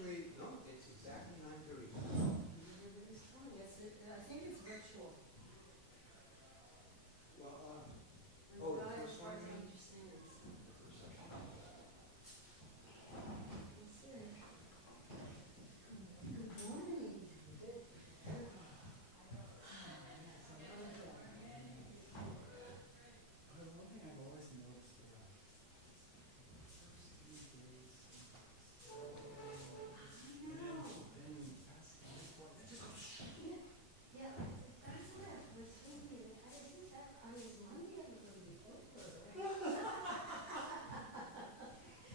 actually, no, it's exactly 9:30. I think it's virtual. Well, And oh, the the guy first one, hardly you mean? understands. The first session. That's it. Good morning. The one thing I've always noticed about first few days, then you pass the report, it just goes Yeah, that's what I was thinking. I didn't have, I was Monday, I was going to be over.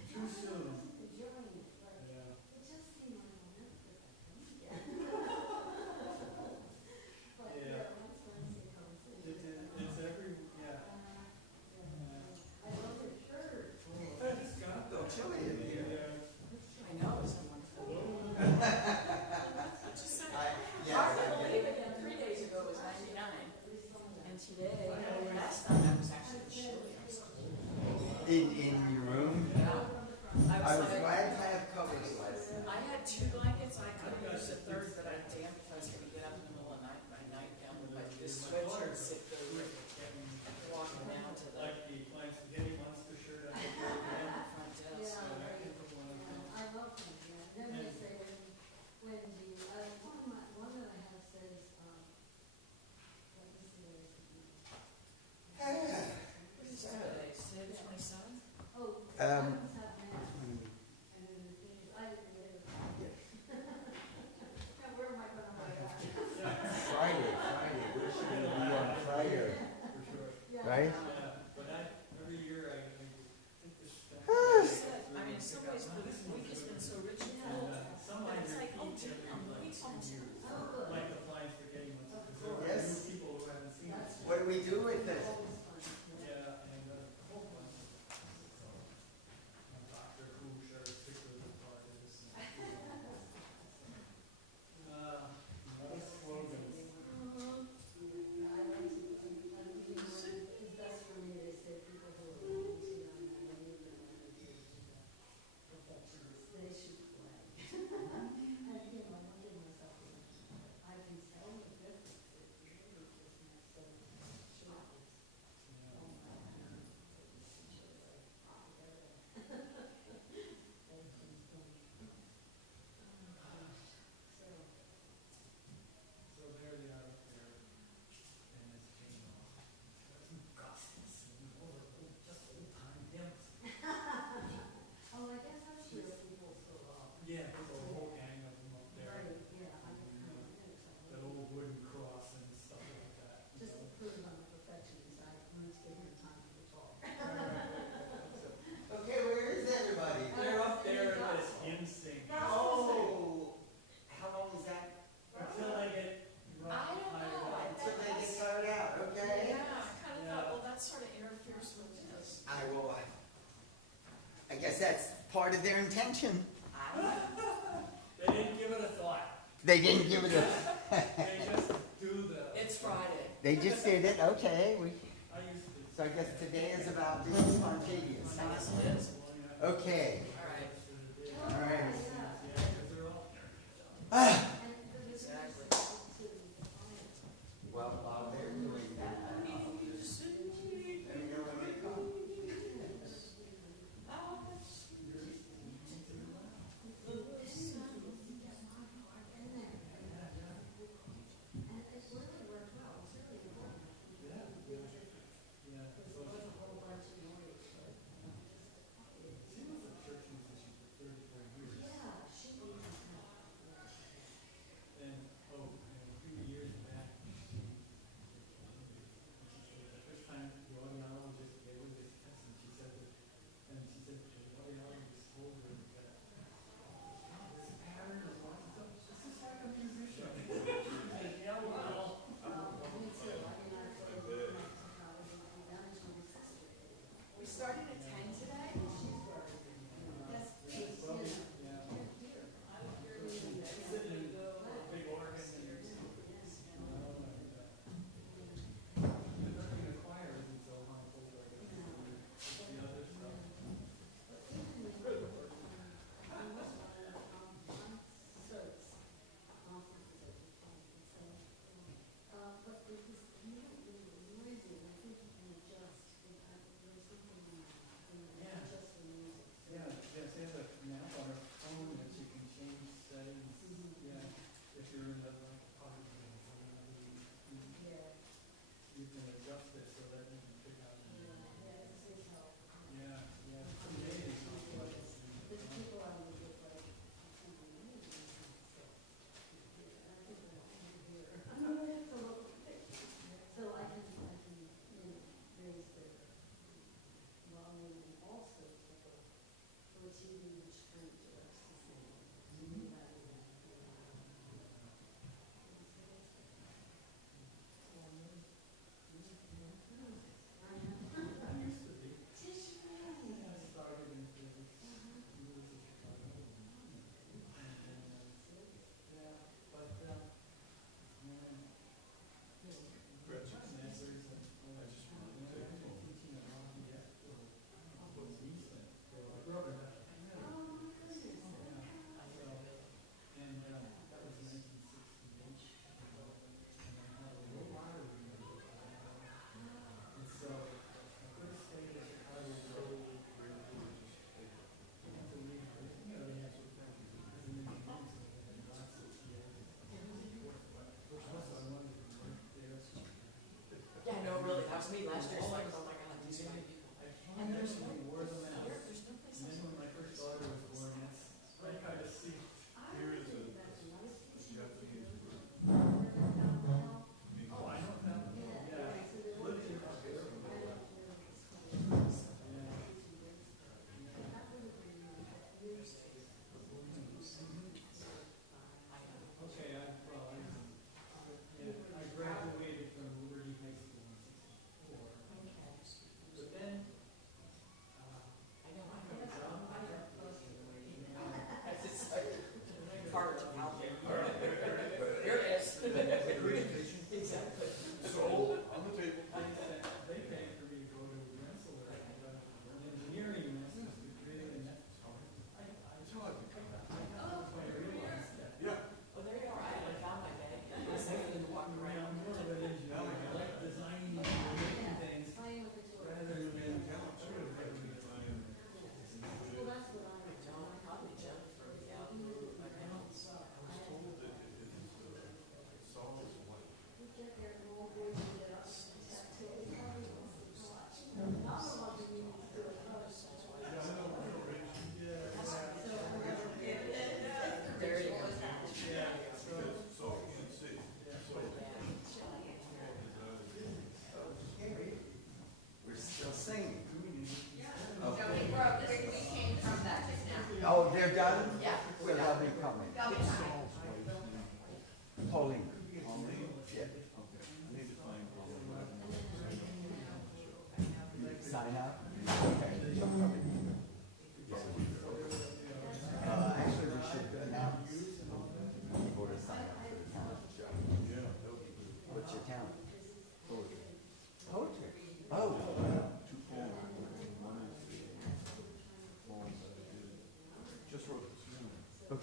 too soon. I wasn't enjoying it, but Yeah. it just seemed like a minute because I come again. But Yeah. once Wednesday comes in. It's every, yeah. I love your shirt. It's got Don't chill it in here. I know, someone told me. Just Yeah, hard to believe it, 3 days ago it was 99, and today, last time I was actually chilly. I was cold. In your room? Yeah. I was like, glad to have covers last night. I had 2 blankets, I could have used a third, but I damned if I was gonna get up in the middle of the night, my nightgown with my this sweatshirt, sit there, walking down to the Like the Flying Spaghetti Monster shirt I had. front desk. Yeah. And I picked up one of them. I love them, yeah. Then they say when the, one that I have says, let me see what What is today? Is today the 27th? Oh, Um, I was at mass, and then the thing is, I didn't get it. Now, where am I gonna wear that? Friday. Where should we be on Friday? For sure. Yeah. Right? Yeah, but every year I think this. I mean, in some ways, the week has been so rich and full, Some but I it's like, oh, repeat damn, every the like week's 2 almost years. Oh, good. Like the Flying Spaghetti Monster, because there are Yes. new people who haven't seen it. That's What do we do with it? always fun. Yeah, and a whole bunch of Doctor Who shirt stickers and parties. Other slogans. It's best for me, they say people who are into them, and they need them, perfectionists, they should play. And, you know, I'm giving myself, I can tell the difference, it really just makes so short. Oh my God. So there they are up there in this chain. There's some Gus's and those are just old time hymns. Oh, I guess that's where people so, Yeah, there's a whole gang of them up there. right, yeah, I And, know. that old wooden cross and stuff like that. Just to prove I'm a perfectionist, I'm going to give him time to talk. Okay, where is everybody? They're up there in this hymn sing. Oh, how long is that? Until they get I don't know. Until they get tired out, okay? Yeah, I kind of thought, well, that sort of interferes with this. I will, I guess that's part of their intention. I don't know. They didn't give it a thought. They didn't give it a, They just do the. It's Friday. they just did it, okay. I used to. So I guess today is about being spontaneous, I huh? guess it is. Okay, All right. all right. Exactly. Well, while they're doing that, let me know when they come. She was a church musician for 34 years.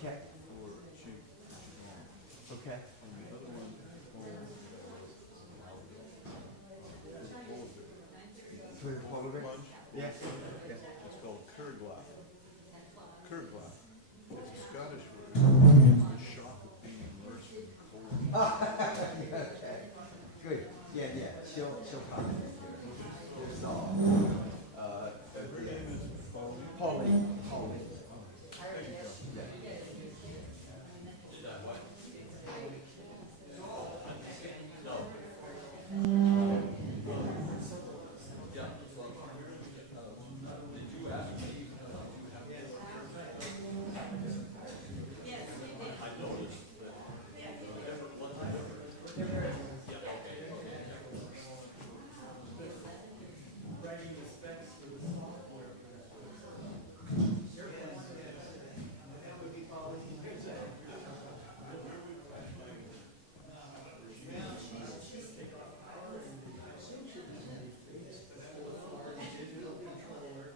Okay, or shoot long. okay. On the other one, it's called Through the polar bear? plunge. Yeah. Yeah. It's called Kurglap. Kurglap. It's a Scottish word. It's the shock of being immersed in cold. Yeah, okay. Good. Yeah, yeah. She'll probably be here. There's all. Her name is Pauline. Pauline. Pauline. Yeah. Writing the specs for the software. That would be policy. Digital controller.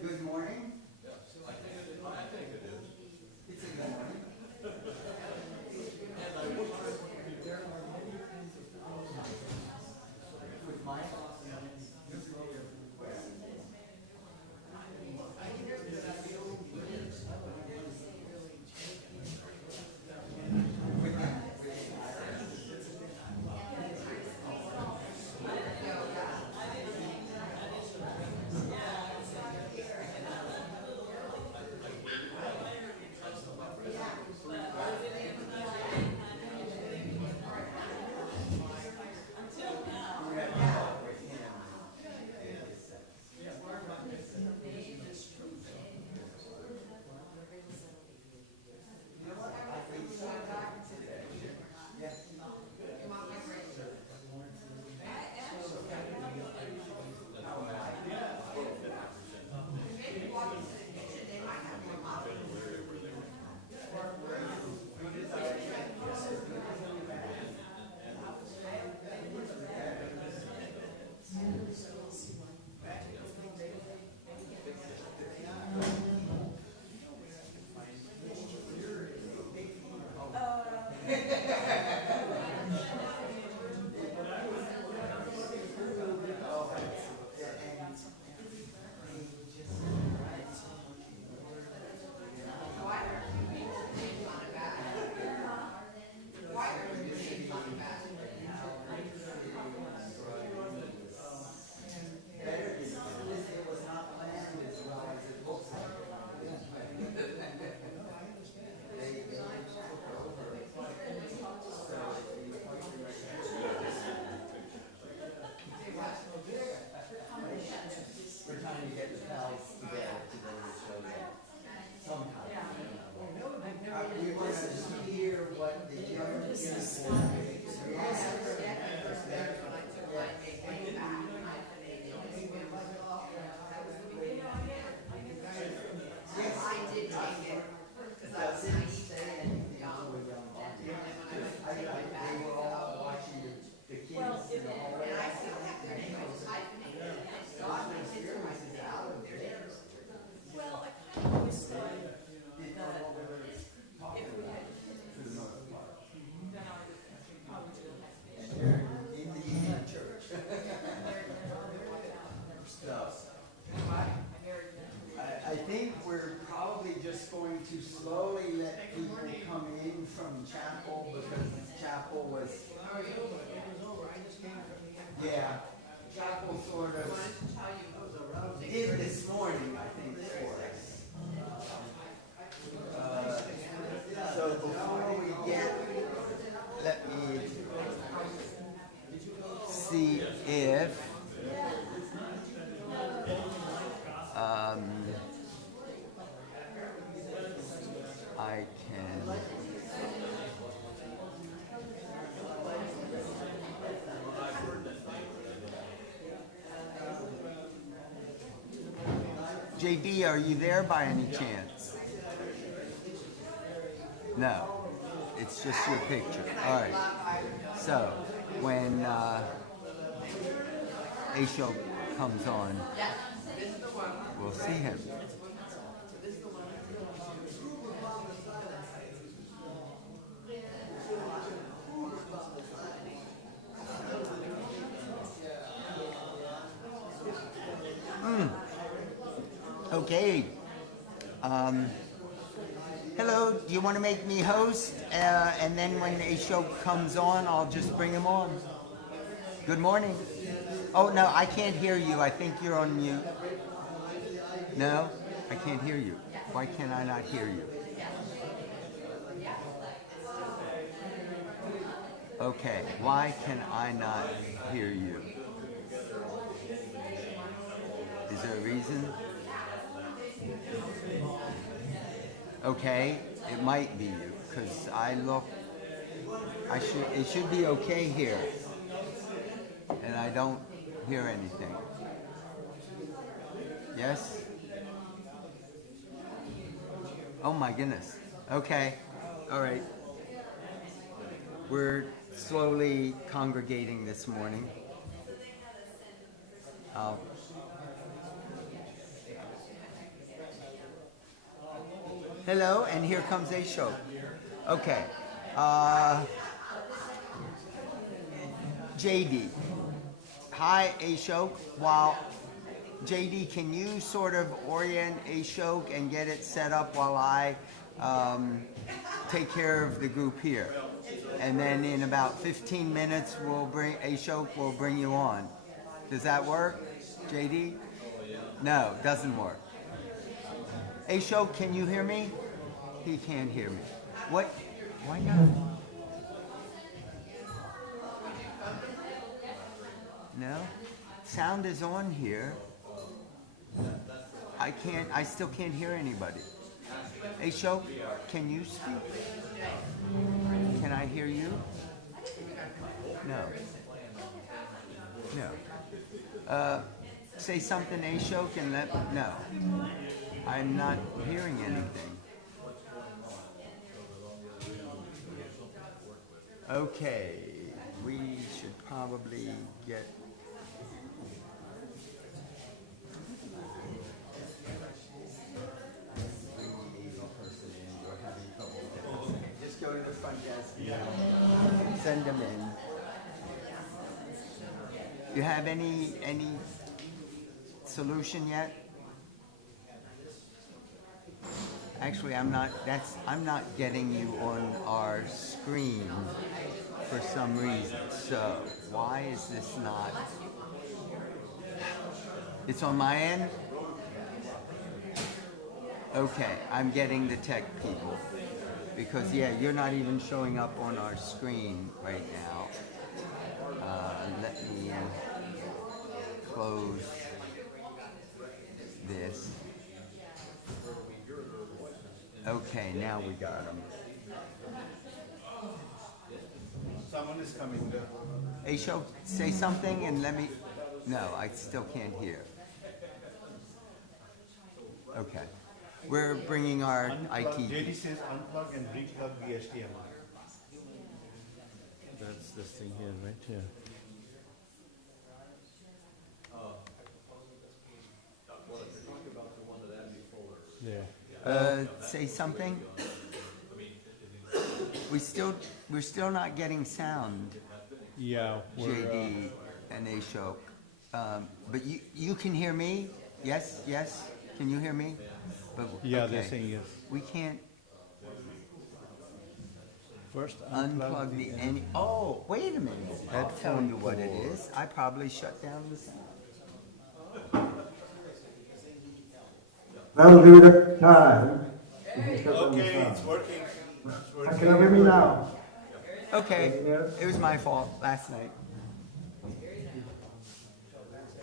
Good morning. I think it is. It's a good morning. With Mike. I think we're probably just going to slowly let people come in from chapel because chapel was, yeah, Jackal sort of did this morning, I think, for us. So before we get, let me see if I can. JD, are you there by any chance? No, it's just your picture. All right. So when Ashok comes on, we'll see him. Okay. Hello, do you want to make me host? And then when Ashok comes on, I'll just bring him on. Good morning. Oh, no, I can't hear you. I think you're on mute. No, I can't hear you. Why can I not hear you? Okay, why can I not hear you? Is there a reason? Okay, it might be you, because I look, it should be okay here, and I don't hear anything. Yes? Oh my goodness. Okay, all right. We're slowly congregating this morning. Hello, and here comes Ashok. Okay. JD. Hi, Ashok. While JD, can you sort of orient Ashok and get it set up while I take care of the group here? And then in about 15 minutes, Ashok will bring you on. Does that work, JD? No, doesn't work. Ashok, can you hear me? He can't hear me. What? Why not? No? Sound is on here. I still can't hear anybody. Ashok, can you speak? Can I hear you? No. No. Say something, Ashok, and no. I'm not hearing anything. Okay, we should probably get... Just go to the front desk and send them in. You have any solution yet? Actually, I'm not getting you on our screen for some reason. So why is this not? It's on my end? Okay, I'm getting the tech people. Because yeah, you're not even showing up on our screen right now. Let me close this. Okay, now we got him. Someone is coming there. Ashok, say something and let me... No, I still can't hear. Okay. We're bringing our IT... JD says unplug and replug the HDMI. That's this thing here, right? Yeah. Yeah. Say something? We're still not getting sound, Yeah. JD and Ashok. But you can hear me? Yes? Yes? Can you hear me? But, Yeah, okay. they're saying yes. We can't... First Unplug the any, oh, wait a minute. I'll tell Headphone you what it cord. is. I probably shut down the sound. That'll do the time. Okay, it's working. Can you hear me now? Okay, it was my fault last night.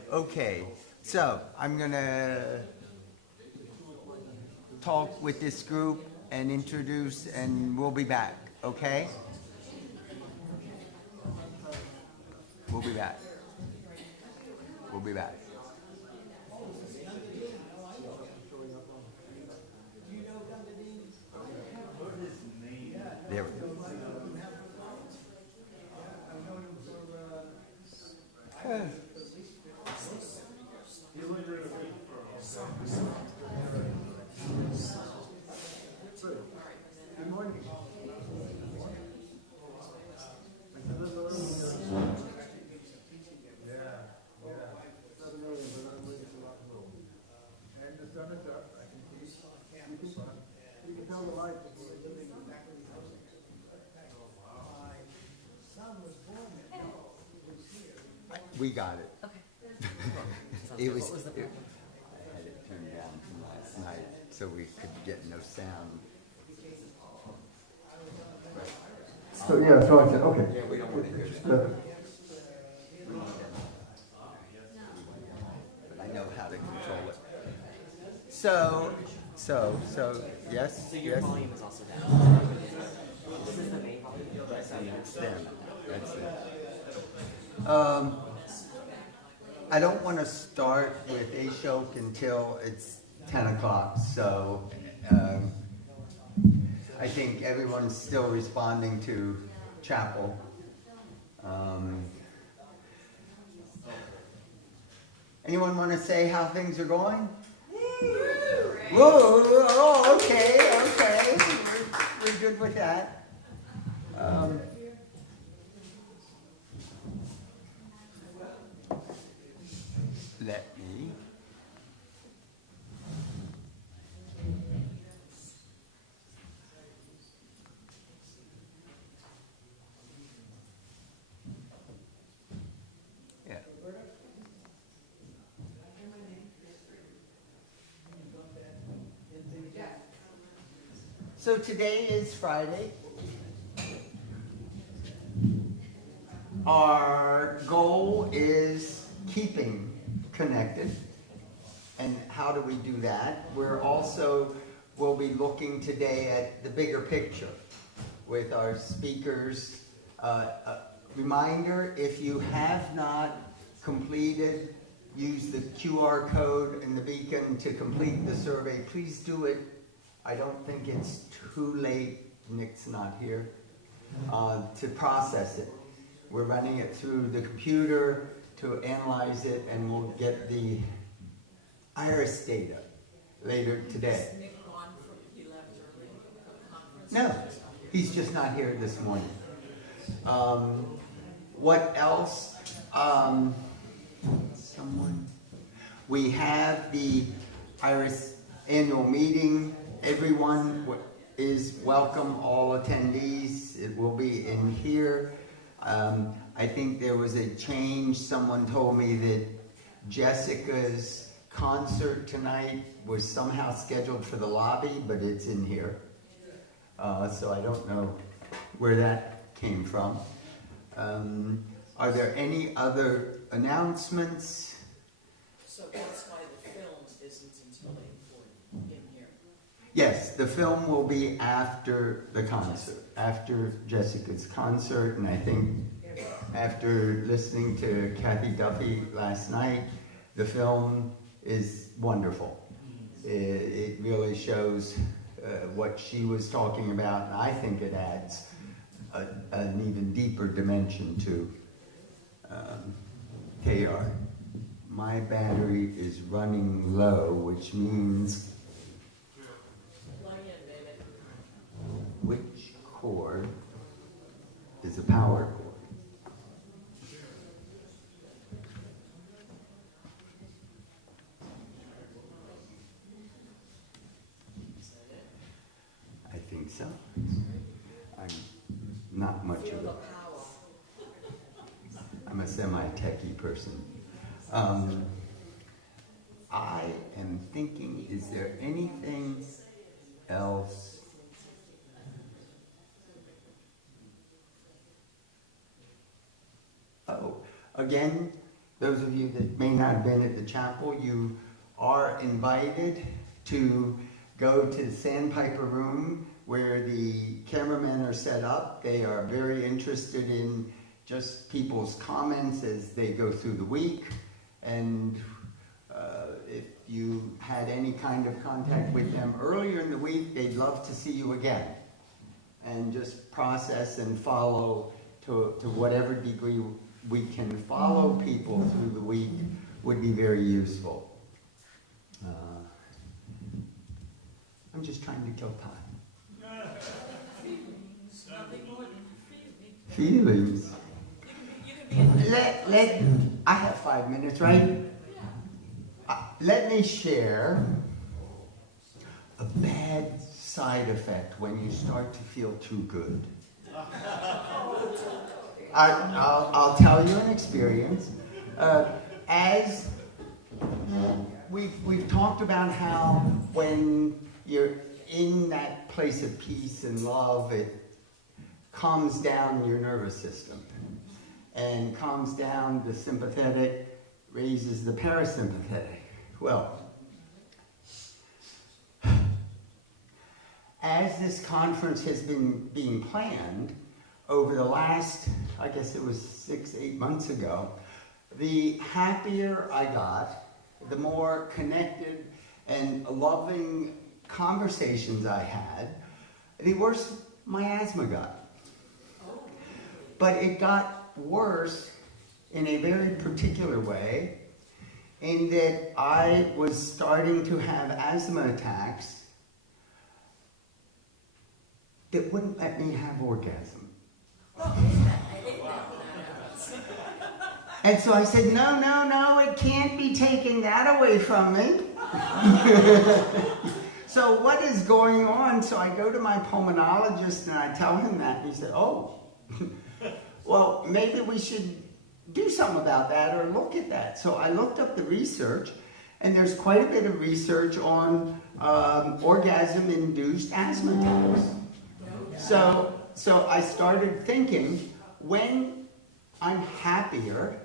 Okay, so I'm gonna talk with this group and introduce, and we'll be back, okay? We'll be back. We'll be back. There we go. Good morning. And the sun is up, I can see. You can tell the light. We got it. Okay. It was, I had it turned down from last night so we could get no sound. So, yeah, so I said, okay. Yeah, we don't want to hear that. Uh, We need that. But I know how to control it. So, yes, So your yes. volume is also down. This is the main volume. That's them. That's it. I don't want to start with Ashok until it's 10 o'clock, so I think everyone's still responding to chapel. Anyone want to say how things are going? Woo! Oh, okay. We're good with that. Let me. Yeah. So today is Friday. Our goal is keeping connected. And how do we do that? We'll be looking today at the bigger picture with our speakers. Reminder, if you have not completed, use the QR code and the beacon to complete the survey. Please do it. I don't think it's too late, Nick's not here, to process it. We're running it through the computer to analyze it, and we'll get the IRAS data later today. Is Nick gone from, he left early for the conference? No, he's just not here this morning. What else? We have the IRAS annual meeting. Everyone is welcome, all attendees. It will be in here. I think there was a change. Someone told me that Jessica's concert tonight was somehow scheduled for the lobby, but it's in here. So I don't know where that came from. Are there any other announcements? So that's why the film isn't until 8:40 in here. Yes, the film will be after the concert, after Jessica's concert, and I think after listening to Kathy Duffy last night, the film is wonderful. It really shows what she was talking about, and I think it adds an even deeper dimension to KR. My battery is running low, which means Plug in, baby. which cord is a power cord? Is that it? I think so. I'm not much Feel of the a, power. I'm a semi-techie person. I am thinking, is there anything else? Oh, again, those of you that may not have been at the chapel, you are invited to go to the Sandpiper Room where the cameramen are set up. They are very interested in just people's comments as they go through the week. And if you had any kind of contact with them earlier in the week, they'd love to see you again. And just process and follow to whatever degree we can follow people through the week would be very useful. I'm just trying to kill time. Feelings, nothing more than Feelings. feelings. You can be in I have 5 minutes, right? Let me share a bad side effect when you start to feel too good. I'll tell you an experience. As we've talked about how when you're in that place of peace and love, it calms down your nervous system and calms down the sympathetic, raises the parasympathetic. Well, as this conference has been being planned over the last, I guess it was 6-8 months ago, the happier I got, the more connected and loving conversations I had, the worse my asthma got. But it got worse in a very particular way, in that I was starting to have asthma attacks that wouldn't let me have orgasm. And so I said, no, it can't be taking that away from me. So what is going on? So I go to my pulmonologist and I tell him that, and he said, oh, well, maybe we should do something about that or look at that. So I looked up the research, and there's quite a bit of research on orgasm-induced asthma attacks. So I started thinking, when I'm happier,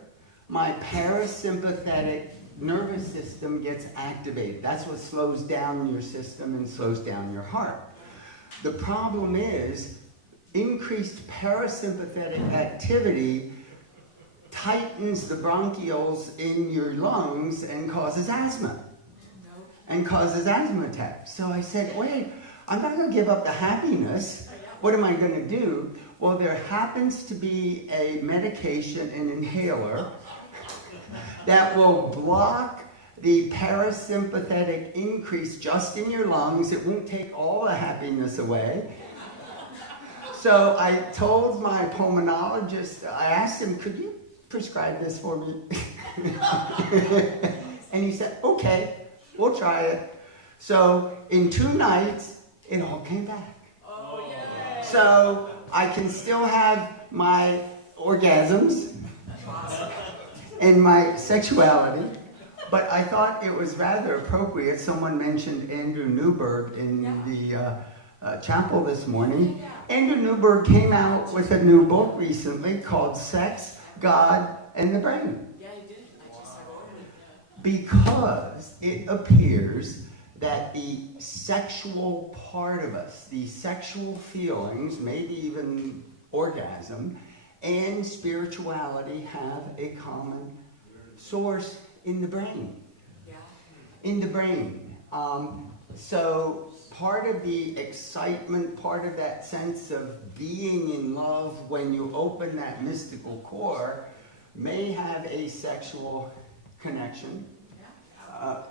my parasympathetic nervous system gets activated. That's what slows down your system and slows down your heart. The problem is, increased parasympathetic activity tightens the bronchioles in your lungs and causes asthma. And causes asthma attacks. So I said, wait, I'm not going to give up the happiness. What am I going to do? Well, there happens to be a medication, an inhaler, that will block the parasympathetic increase just in your lungs. It won't take all the happiness away. So I told my pulmonologist, I asked him, could you prescribe this for me? And he said, okay, we'll try it. So in 2 nights, it all came back. Oh, yeah. So I can still have my orgasms and my sexuality, but I thought it was rather appropriate. Someone mentioned Andrew Newberg in the chapel this morning. Andrew Newberg came out with a new book recently called Sex, God, and the Brain. Yeah, he did. I just saw it. Because it appears that the sexual part of us, the sexual feelings, maybe even orgasm, and spirituality have a common source in the brain. Yeah. In the brain. So part of the excitement, part of that sense of being in love when you open that mystical core may have a sexual connection.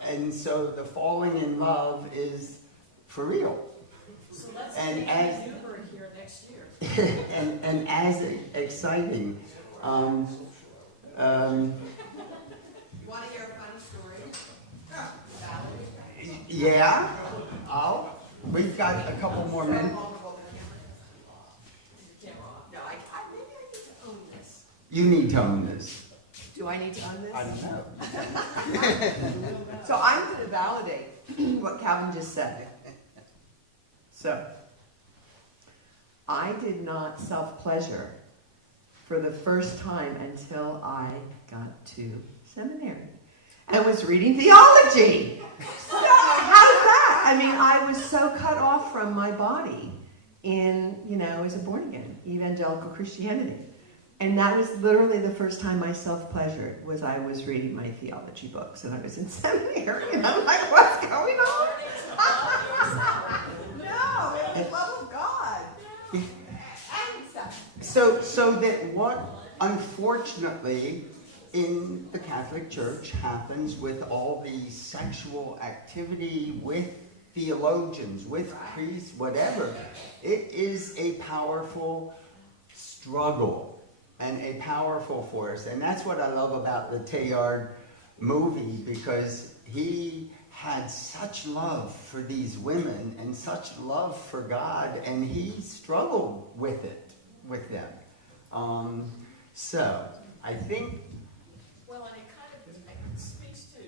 And so the falling in love is for real. So let's And get as- Newberg here next year. and as exciting. Want to hear a fun story? Yeah, we've got a couple more minutes. Vulnerable to Camera off. No, You need to own this. Do I need to own this? I don't know. So I'm going to validate what Calvin just said. So, I did not self-pleasure for the first time until I got to seminary and was reading theology. So, how did that? I mean, I was so cut off from my body in, as a born-again evangelical Christianity. And that was literally the first time I self-pleasured, was I was reading my theology books, and I was in seminary, and I'm like, what's going on? No, it's the love of God. So that what, unfortunately, in the Catholic Church happens with all the sexual activity with theologians, with priests, whatever, it is a powerful struggle and a powerful force. And that's what I love about the Teilhard movie, because he had such love for these women and such love for God, and he struggled with it, with them. So, I think... Well, and it kind of speaks to,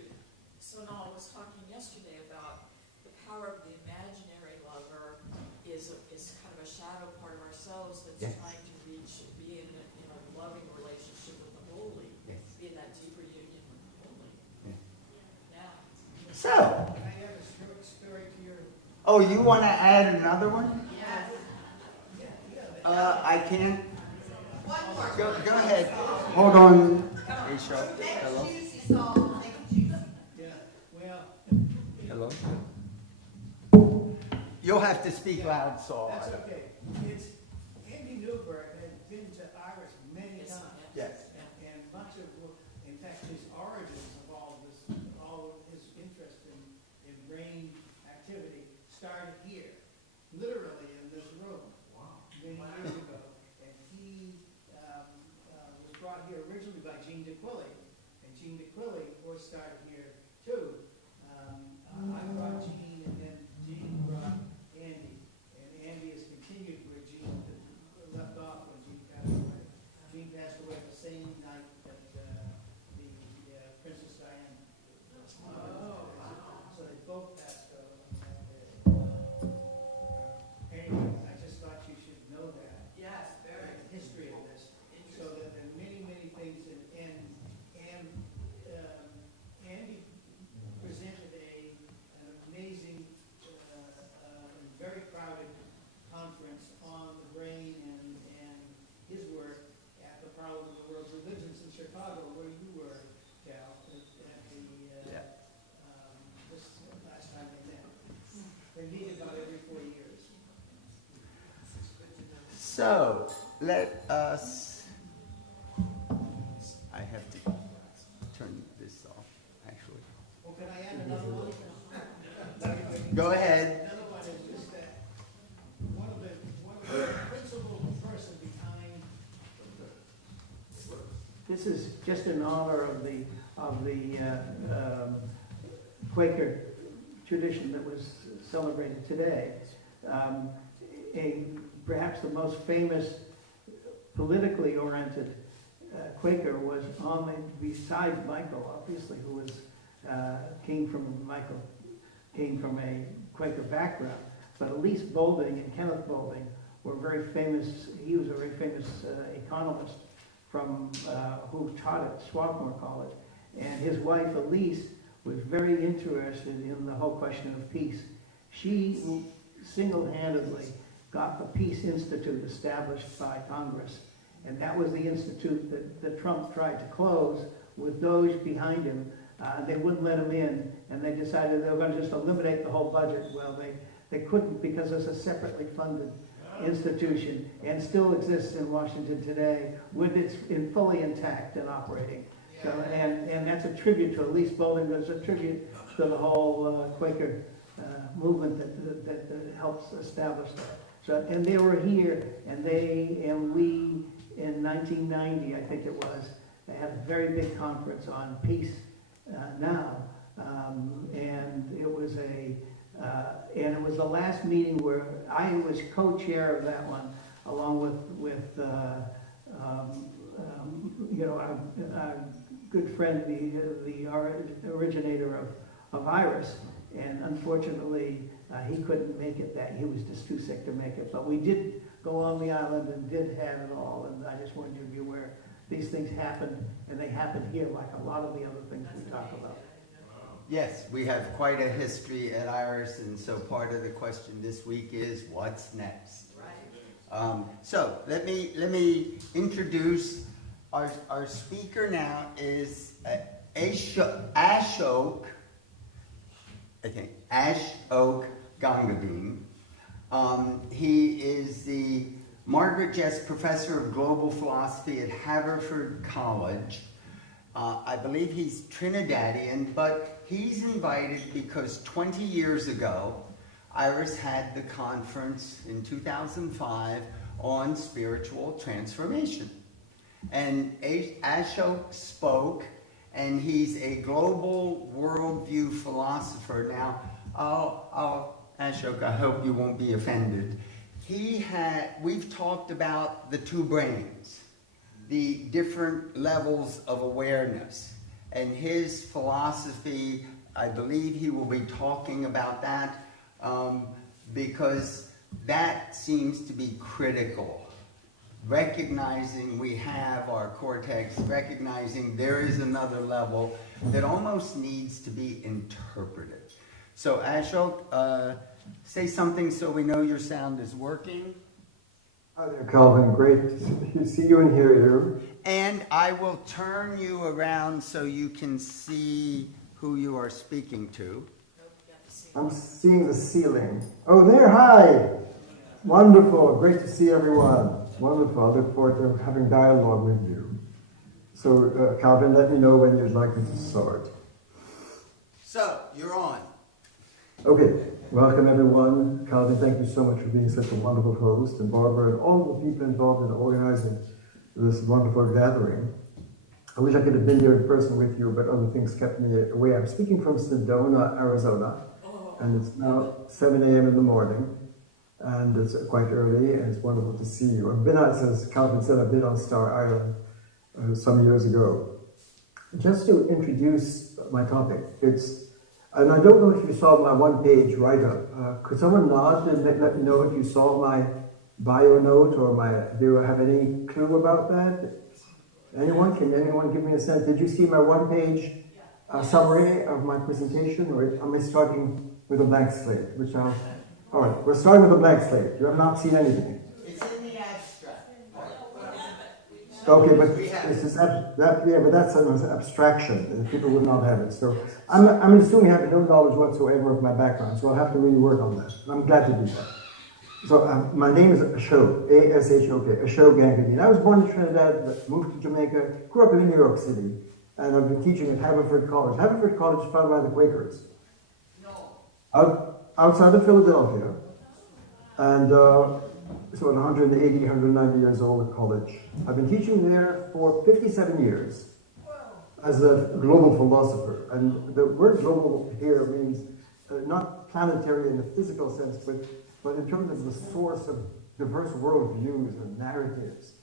Sonal was talking yesterday about the power of the imaginary lover is kind of a shadow part of ourselves that's Yes. trying to reach, be in a loving relationship with the holy, Yes. be in that deeper union with the holy. Yeah. Now, So, Can I add a short story to your? oh, you want to add another one? yes. I can't. Go ahead. Hold on. Hey, Cheryl. Hello. Yeah, well, Hello. You'll have to speak loud, so. that's okay. It's, Andy Newberg had been to IRAS many Yes, times. Yes. And much of, in fact, his origins of all of his interest in brain activity started here, literally in this room. Wow. Many years ago. And he was brought here originally by Jean DeQuilly. And Jean DeQuilly, of course, started here too. I brought Jean, and then Jean brought Andy. And Andy has continued where Jean left off when Jean passed away. Jean passed away the same night that the Princess Diana was So they both passed away on that day. Anyway, I just thought you should know that. Yes, very. The history of this, so that there are many, many things, and Andy presented an amazing, and very crowded conference on the brain and his work at the Parliament of the World's Religions in Chicago, where you were, Cal, this last time they met. They meet about every 4 years. So, let us, I have to turn this off, actually. Well, can I add another one? Go ahead. Another one is just that one of the principal person behind. This is just in honor of the Quaker tradition that was celebrated today. Perhaps the most famous politically oriented Quaker was besides Michael, obviously, who was came from a Quaker background, but at least Boulding and Kenneth Boulding were very famous. He was a very famous economist from who taught at Swarthmore College, and his wife Elise was very interested in the whole question of peace. She single-handedly got the Peace Institute established by Congress, and that was the institute that Trump tried to close with Doge behind him. They wouldn't let him in, and they decided they were going to just eliminate the whole budget. Well, they couldn't, because it's a separately funded institution and still exists in Washington today, with it's fully intact and operating. So, and that's a tribute to Elise Boulding. There's a tribute to the whole Quaker movement that helps establish that. So, and they were here, and we in 1990, I think it was, they had a very big conference on peace now, and it was the last meeting where I was co-chair of that one, along with you know, our good friend, the originator of IRAS, and unfortunately, he couldn't make it that, he was just too sick to make it. But we did go on the island and did have it all, and I just wanted you to be aware these things happen, and they happen here like a lot of the other things we talk about. Yes, we have quite a history at IRAS, and so part of the question this week is, what's next? So let me introduce our speaker now is Ashok, I think, Ashok Gangadean. He is the Margaret Jess Professor of Global Philosophy at Haverford College. I believe he's Trinidadian, but he's invited because 20 years ago, IRAS had the conference in 2005 on spiritual transformation. And Ashok spoke, and he's a global worldview philosopher. Now, Ashok, I hope you won't be offended. We've talked about the two brains, the different levels of awareness, and his philosophy, I believe he will be talking about that because that seems to be critical. Recognizing we have our cortex, recognizing there is another level that almost needs to be interpreted. So Ashok, say something so we know your sound is working. Hi there, Calvin. Great to see you and hear you. And I will turn you around so you can see who you are speaking to. I'm seeing the ceiling. Oh, there, hi! Wonderful, great to see everyone. Wonderful, I look forward to having dialogue with you. So, Calvin, let me know when you'd like me to start. So, you're on. Okay, welcome everyone. Calvin, thank you so much for being such a wonderful host, and Barbara and all the people involved in organizing this wonderful gathering. I wish I could have been here in person with you, but other things kept me away. I'm speaking from Sedona, Arizona, and it's now 7 a.m. in the morning, and it's quite early, and it's wonderful to see you. I've been on, as Calvin said, I've been on Star Island some years ago. Just to introduce my topic, and I don't know if you saw my one-page write-up. Could someone nod and let me know if you saw my bio note, or do you have any clue about that? Anyone? Can anyone give me a sense? Did you see my one-page summary of my presentation, or am I starting with a blank slate? All right, we're starting with a blank slate. You have not seen anything. It's in the abstract. Okay, but this is but that's an abstraction. People would not have it. So I'm assuming you have no knowledge whatsoever of my background. So I'll have to really work on that. I'm glad to do that. So my name is Ashok, A-S-H-O-K, Ashok Gangadean. I was born in Trinidad, but moved to Jamaica, grew up in New York City, and I've been teaching at Haverford College. Haverford College is founded by the Quakers. Outside of Philadelphia, and so at 180, 190 years old at college. I've been teaching there for 57 years as a global philosopher. And the word global here means not planetary in the physical sense, but in terms of the source of diverse worldviews and narratives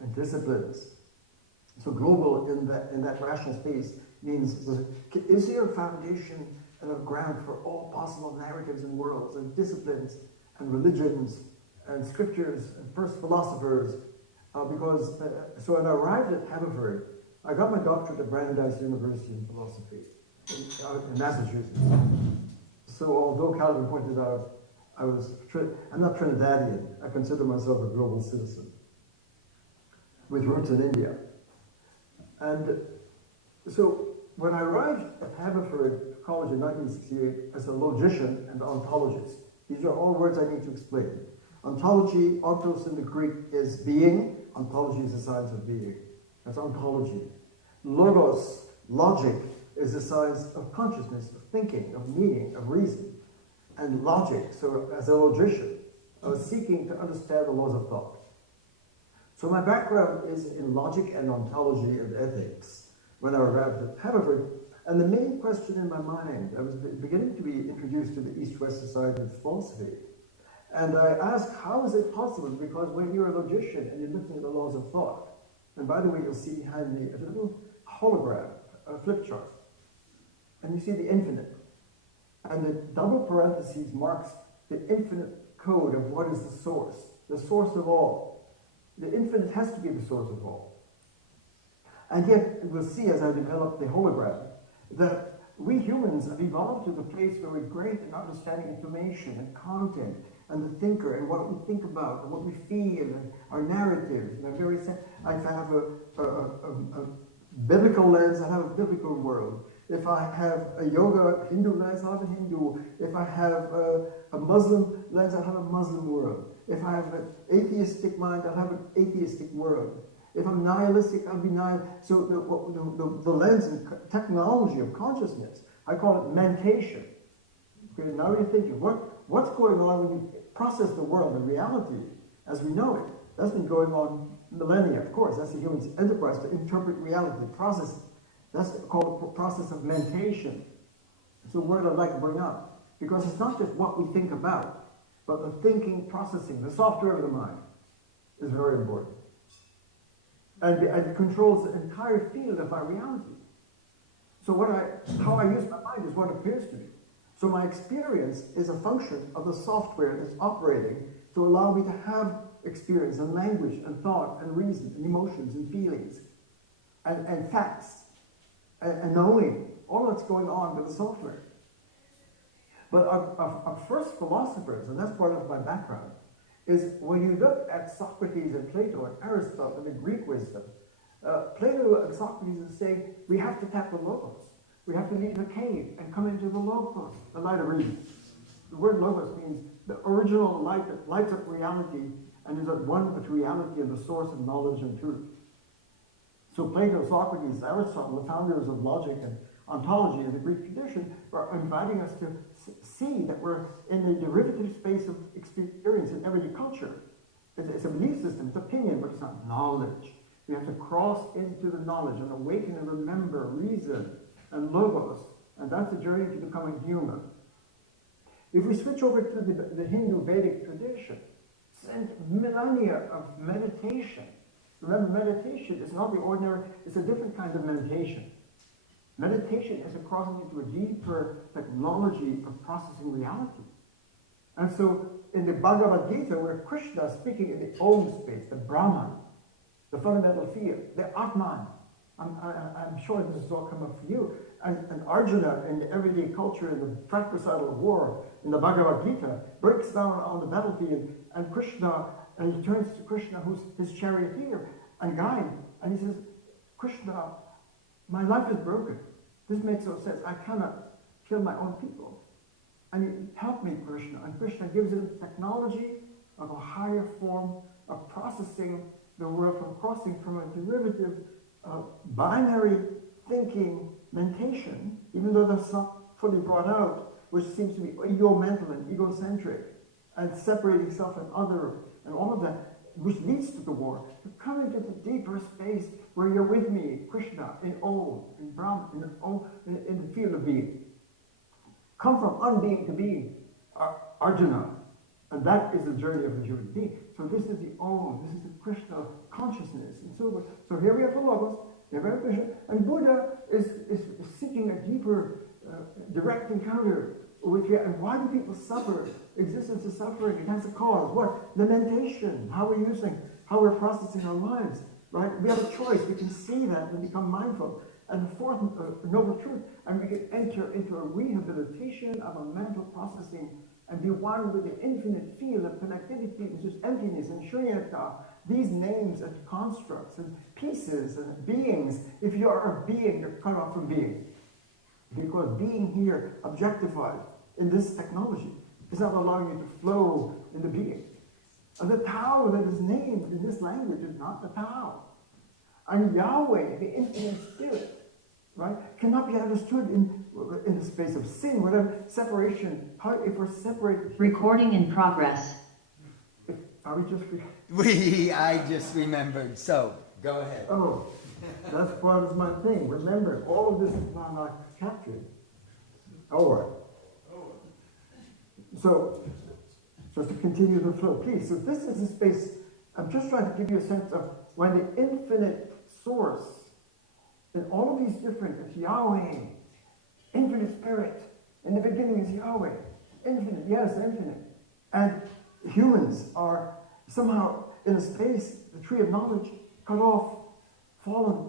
and disciplines. So global in that rational space means, is there a foundation and a ground for all possible narratives and worlds and disciplines and religions and scriptures and first philosophers? So when I arrived at Haverford, I got my doctorate at Brandeis University in philosophy in Massachusetts. So although Calvin pointed out, I'm not Trinidadian. I consider myself a global citizen with roots in India. And so when I arrived at Haverford College in 1968 as a logician and ontologist, these are all words I need to explain. Ontology, ontos in the Greek is being, ontology is the science of being. That's ontology. Logos, logic, is the science of consciousness, of thinking, of meaning, of reason. And logic, so as a logician, I was seeking to understand the laws of thought. So my background is in logic and ontology and ethics when I arrived at Haverford. And the main question in my mind, I was beginning to be introduced to the East-West Society of Philosophy. And I asked, how is it possible? Because when you're a logician and you're looking at the laws of thought, And by the way, you'll see behind me a little hologram, a flip chart. And you see the infinite. And the double parentheses marks the infinite code of what is the source of all. The infinite has to be the source of all. And yet, we'll see as I develop the hologram, that we humans have evolved to the place where we're great in understanding information and content and the thinker and what we think about and what we feel and our narratives. And I have a biblical lens, I have a biblical world. If I have a yoga Hindu lens, I'll have a Hindu. If I have a Muslim lens, I'll have a Muslim world. If I have an atheistic mind, I'll have an atheistic world. If I'm nihilistic, I'll be nihil. So the lens and technology of consciousness, I call it mentation. Okay, now you're thinking, what's going on when you process the world and reality as we know it? That's been going on millennia, of course. That's the human's enterprise to interpret reality, process it. That's called the process of mentation. It's a word I'd like to bring up. Because it's not just what we think about, but the thinking, processing, the software of the mind is very important. And it controls the entire field of our reality. So how I use my mind is what appears to me. So my experience is a function of the software that's operating to allow me to have experience and language and thought and reason and emotions and feelings and facts and knowing all that's going on with the software. But our first philosophers, and that's part of my background, is when you look at Socrates and Plato and Aristotle and the Greek wisdom, Plato and Socrates are saying we have to tap the logos. We have to leave the cave and come into the logos, the light of reason. The word logos means the original light that lights up reality and is at one with reality and the source of knowledge and truth. So Plato, Socrates, Aristotle, the founders of logic and ontology in the Greek tradition, are inviting us to see that we're in a derivative space of experience in everyday culture. It's a belief system, it's opinion, but it's not knowledge. We have to cross into the knowledge and awaken and remember reason and logos, and that's the journey to becoming human. If we switch over to the Hindu Vedic tradition, since millennia of meditation, remember meditation is not the ordinary, it's a different kind of meditation. Meditation is a crossing into a deeper technology of processing reality. And so in the Bhagavad Gita, where Krishna is speaking in the Om space, the Brahman, the fundamental field, the Atman, I'm sure this has all come up for you. And Arjuna in the everyday culture, in the fratricidal war, in the Bhagavad Gita, breaks down on the battlefield, and Krishna, and he turns to Krishna, who's his charioteer and guide, and he says, Krishna, my life is broken. This makes no sense. I cannot kill my own people. And you help me, Krishna. And Krishna gives him technology of a higher form of processing the world, from crossing from a derivative binary thinking mentation, even though that's not fully brought out, which seems to be ego-mental and egocentric, and separating self and other, and all of that, which leads to the war, to come into the deeper space where you're with me, Krishna, in Om, in Brahma, in the field of being. Come from unbeing to being, Arjuna. And that is the journey of the human being. So this is the Om, this is the Krishna consciousness, and so forth. So here we have the Logos, here we have Krishna, and Buddha is seeking a deeper, direct encounter with you. And why do people suffer? Existence is suffering. It has a cause. What? Lamentation. How we're using, how we're processing our lives. Right? We have a choice. We can see that and become mindful. And the fourth noble truth, and we can enter into a rehabilitation of a mental processing and be one with the infinite field of connectivity, which is emptiness and shunyata, these names and constructs and pieces and beings. If you are a being, you're cut off from being. Because being here, objectified in this technology, is not allowing you to flow in the being. And the Tao that is named in this language is not the Tao. And Yahweh, the infinite spirit, right, cannot be understood in the space of sin, whatever separation. How, if we're separated. Recording in progress. Are we just? I just remembered. So go ahead. Oh, that's part of my thing. Remember, all of this is not captured. All right. So, just to continue the flow, please. So this is a space. I'm just trying to give you a sense of when the infinite source, in all of these different, it's Yahweh, infinite spirit, in the beginning is Yahweh, infinite, yes, infinite. And humans are somehow in a space, the tree of knowledge, cut off, fallen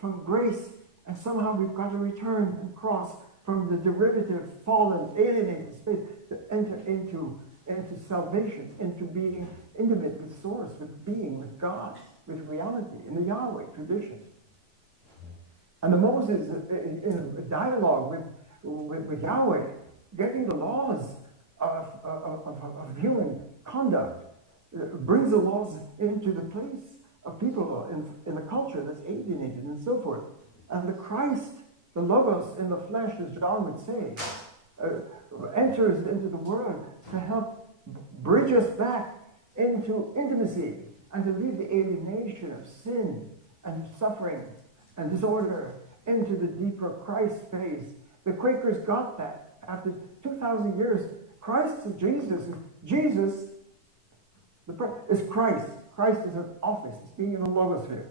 from grace, and somehow we've got to return and cross from the derivative, fallen, alienated space to enter into salvation, into being intimate with source, with being, with God, with reality, in the Yahweh tradition. And the Moses, in a dialogue with Yahweh, getting the laws of human conduct, brings the laws into the place of people in a culture that's alienated and so forth. And the Christ, the Logos in the flesh, as John would say, enters into the world to help bridge us back into intimacy and to leave the alienation of sin and suffering and disorder into the deeper Christ phase. The Quakers got that. After 2,000 years, Christ is Jesus. Jesus is Christ. Christ is an office. It's being in the Logosphere.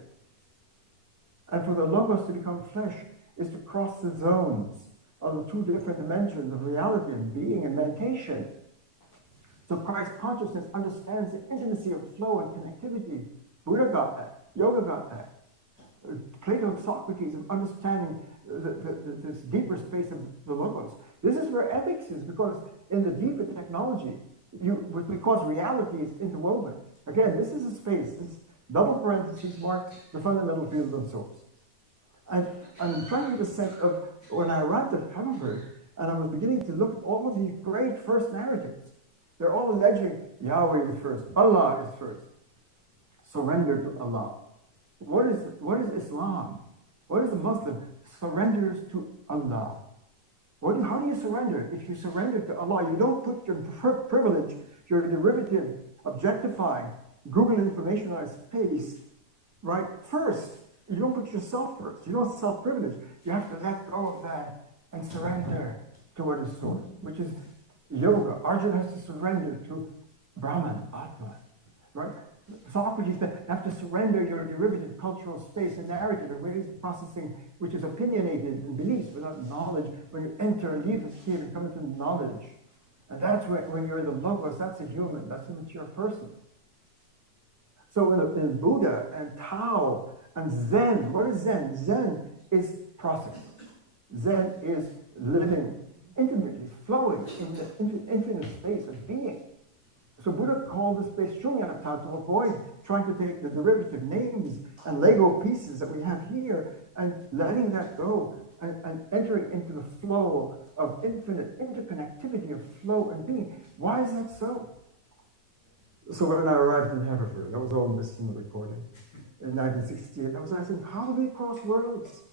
And for the Logos to become flesh is to cross the zones of the two different dimensions of reality and being and meditation. So Christ consciousness understands the intimacy of flow and connectivity. Buddha got that. Yoga got that. Plato and Socrates of understanding this deeper space of the Logos. This is where ethics is, because in the deeper technology, because reality is interwoven. Again, this is a space, this double parentheses mark the fundamental field of source. And I'm trying to get a sense of, when I arrived at Hamburg, and I was beginning to look at all of these great first narratives, they're all alleging Yahweh is first, Allah is first. Surrender to Allah. What is Islam? What is a Muslim? Surrenders to Allah. How do you surrender? If you surrender to Allah, you don't put your privilege, your derivative, objectifying, Google informationized space, right, first. You don't put yourself first. You don't self-privilege. You have to let go of that and surrender to what is source, which is yoga. Arjuna has to surrender to Brahman, Atman, right? Socrates have to surrender your derivative cultural space and narrative and ways of processing, which is opinionated in beliefs without knowledge. When you enter and leave the cave and come into knowledge, and that's when you're in the Logos, that's a human, that's a mature person. So in Buddha and Tao and Zen, what is Zen? Zen is process. Zen is living intimately, flowing in the infinite space of being. So Buddha called this space Shunyata to avoid trying to take the derivative names and Lego pieces that we have here and letting that go and entering into the flow of infinite interconnectivity of flow and being. Why is that so? So when I arrived in Haverford, I was all missed in the recording in 1968. I was asking, how do we cross worlds?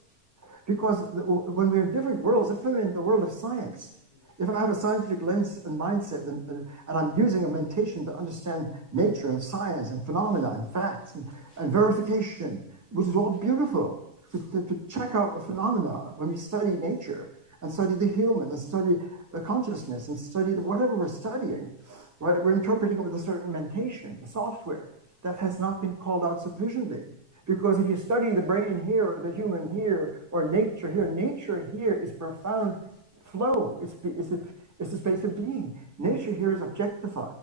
Because when we're in different worlds, if we're in the world of science, if I have a scientific lens and mindset and I'm using a meditation to understand nature and science and phenomena and facts and verification, which is all beautiful, to check out the phenomena when we study nature and study the human and study the consciousness and study whatever we're studying, right? We're interpreting it with a certain meditation, a software that has not been called out sufficiently. Because if you study the brain here or the human here or nature here is profound flow. It's a space of being. Nature here is objectified,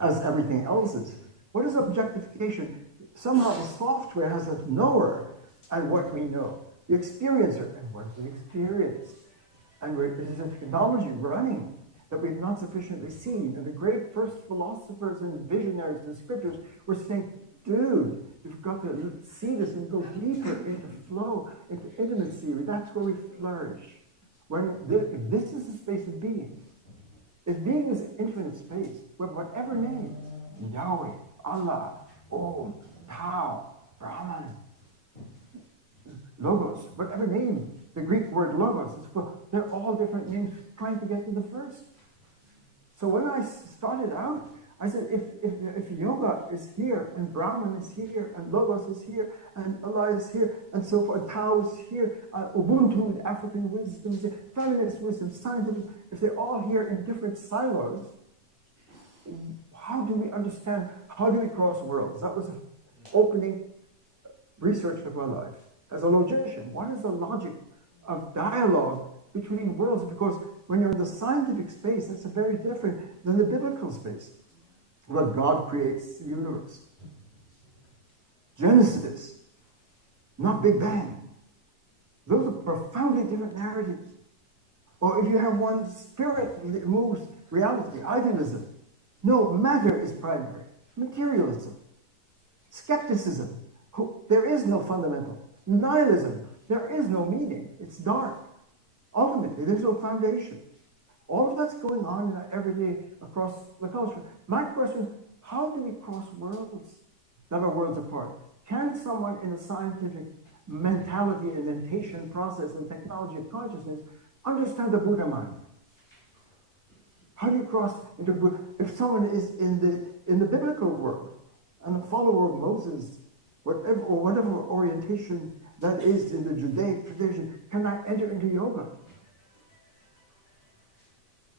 as everything else is. What is objectification? Somehow the software has a knower and what we know. The experiencer and what we experience. And there's a technology running that we've not sufficiently seen. And the great first philosophers and visionaries in the scriptures were saying, dude, you've got to see this and go deeper into flow, into intimacy. That's where we flourish. If this is the space of being, if being is infinite space, with whatever name, Yahweh, Allah, Om, Tao, Brahman, Logos, whatever name, the Greek word Logos, they're all different names trying to get to the first. So when I started out, I said, if yoga is here, and Brahman is here, and Logos is here, and Allah is here, and so forth, Tao is here, Ubuntu, African wisdom, feminist wisdom, scientific, if they're all here in different silos, how do we understand, how do we cross worlds? That was an opening research of my life as a logician. What is the logic of dialogue between worlds? Because when you're in the scientific space, it's very different than the biblical space, where God creates the universe. Genesis, not Big Bang. Those are profoundly different narratives. Or if you have one spirit that moves reality, idealism. No, matter is primary. Materialism. Skepticism. There is no fundamental. Nihilism. There is no meaning. It's dark. Ultimately, there's no foundation. All of that's going on in our everyday across the culture. My question is, how do we cross worlds that are worlds apart? Can someone in a scientific mentality and mentation process and technology of consciousness understand the Buddha mind? How do you cross into Buddha? If someone is in the biblical world and a follower of Moses, whatever orientation that is in the Judaic tradition, can I enter into yoga?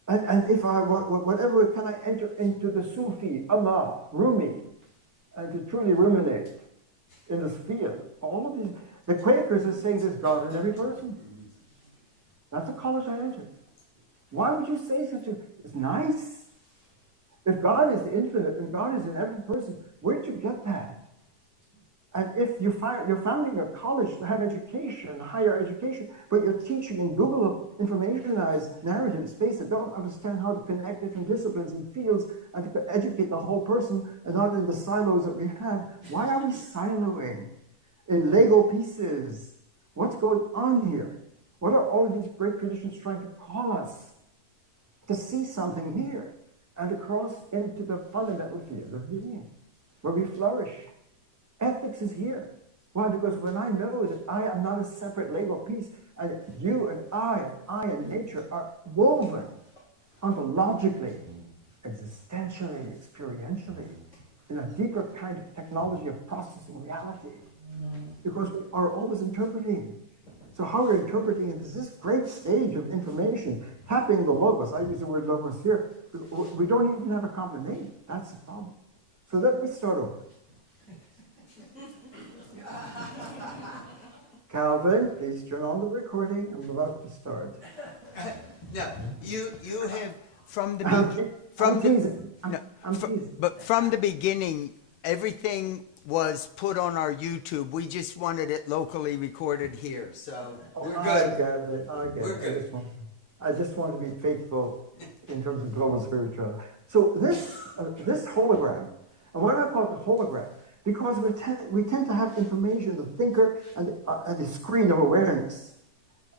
And if I want, whatever, can I enter into the Sufi, Allah, Rumi, and to truly ruminate in the sphere? All of these, the Quakers are saying there's God in every person. That's a college I entered. Why would you say such a, it's nice. If God is infinite and God is in every person, where'd you get that? And if you're founding a college to have education, higher education, but you're teaching in Google informationized narrative space that don't understand how to connect different disciplines and fields and to educate the whole person and not in the silos that we have, why are we siloing in Lego pieces? What's going on here? What are all of these great traditions trying to call us? To see something here and to cross into the fundamental field of being, where we flourish. Ethics is here. Why? Because when I know that I am not a separate Lego piece, and you and I and nature are woven ontologically, existentially, experientially, in a deeper kind of technology of processing reality. Because we are always interpreting. So how we're interpreting it is this great stage of information, tapping the logos. I use the word logos here. We don't even have a common name. That's the problem. So let me start over. Calvin, please turn on the recording. I'm about to start. No, you have from the but from the beginning, everything was put on our YouTube. We just wanted it locally recorded here, so we're good. I get it. We're good. I just want to be faithful in terms of global spirituality. So this hologram, and what I call the hologram, because we tend to have information, the thinker and the screen of awareness.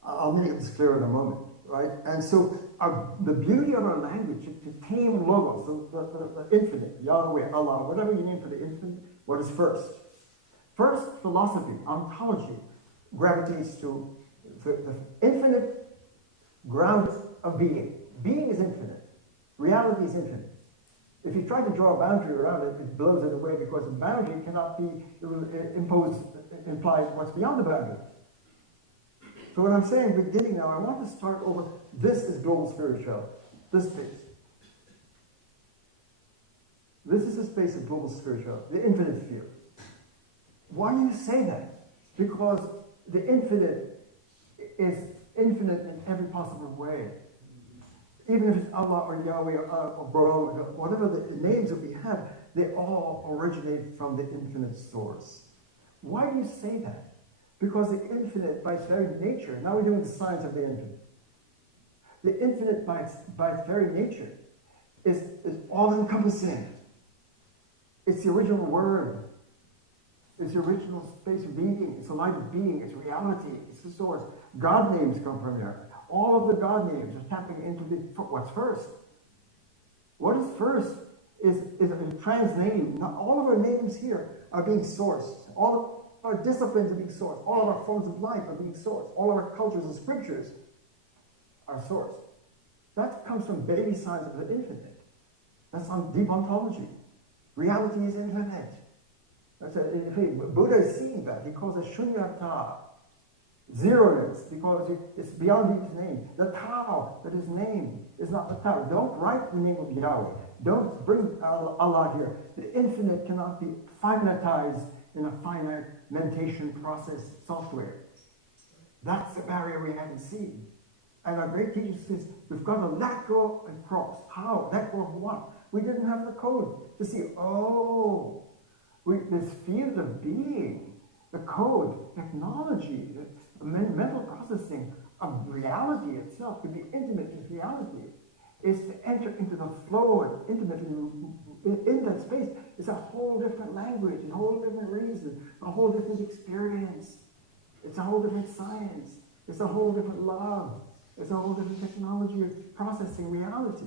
I'll make this clear in a moment, right? And so the beauty of our language, to tame logos, the infinite, Yahweh, Allah, whatever you name for the infinite, what is first? First, philosophy, ontology, gravitates to the infinite ground of being. Being is infinite. Reality is infinite. If you try to draw a boundary around it, it blows it away because the boundary cannot be implies what's beyond the boundary. So what I'm saying, beginning now, I want to start over. This is global spirituality. This space. This is the space of global spirituality, the infinite sphere. Why do you say that? Because the infinite is infinite in every possible way. Even if it's Allah or Yahweh or Bro, whatever the names that we have, they all originate from the infinite source. Why do you say that? Because the infinite, by its very nature, now we're doing the science of the infinite. The infinite, by its very nature, is all-encompassing. It's the original word. It's the original space of being. It's the light of being. It's reality. It's the source. God names come from there. All of the God names are tapping into what's first. What is first is a trans name. Not all of our names here are being sourced. All of our disciplines are being sourced. All of our forms of life are being sourced. All of our cultures and scriptures are sourced. That comes from baby signs of the infinite. That's on deep ontology. Reality is infinite. Buddha is seeing that. He calls it shunyata. Zeroness, because it's beyond his name. The Tao that is named is not the Tao. Don't write the name of Yahweh. Don't bring Allah here. The infinite cannot be finitized in a finite mentation process software. That's the barrier we haven't seen. And our great teacher says, we've got to let go and cross. How? Let go of what? We didn't have the code to see, this field of being, the code, technology, the mental processing of reality itself, to be intimate with reality, is to enter into the flow and intimately in that space. It's a whole different language, a whole different reason, a whole different experience. It's a whole different science. It's a whole different love. It's a whole different technology of processing reality.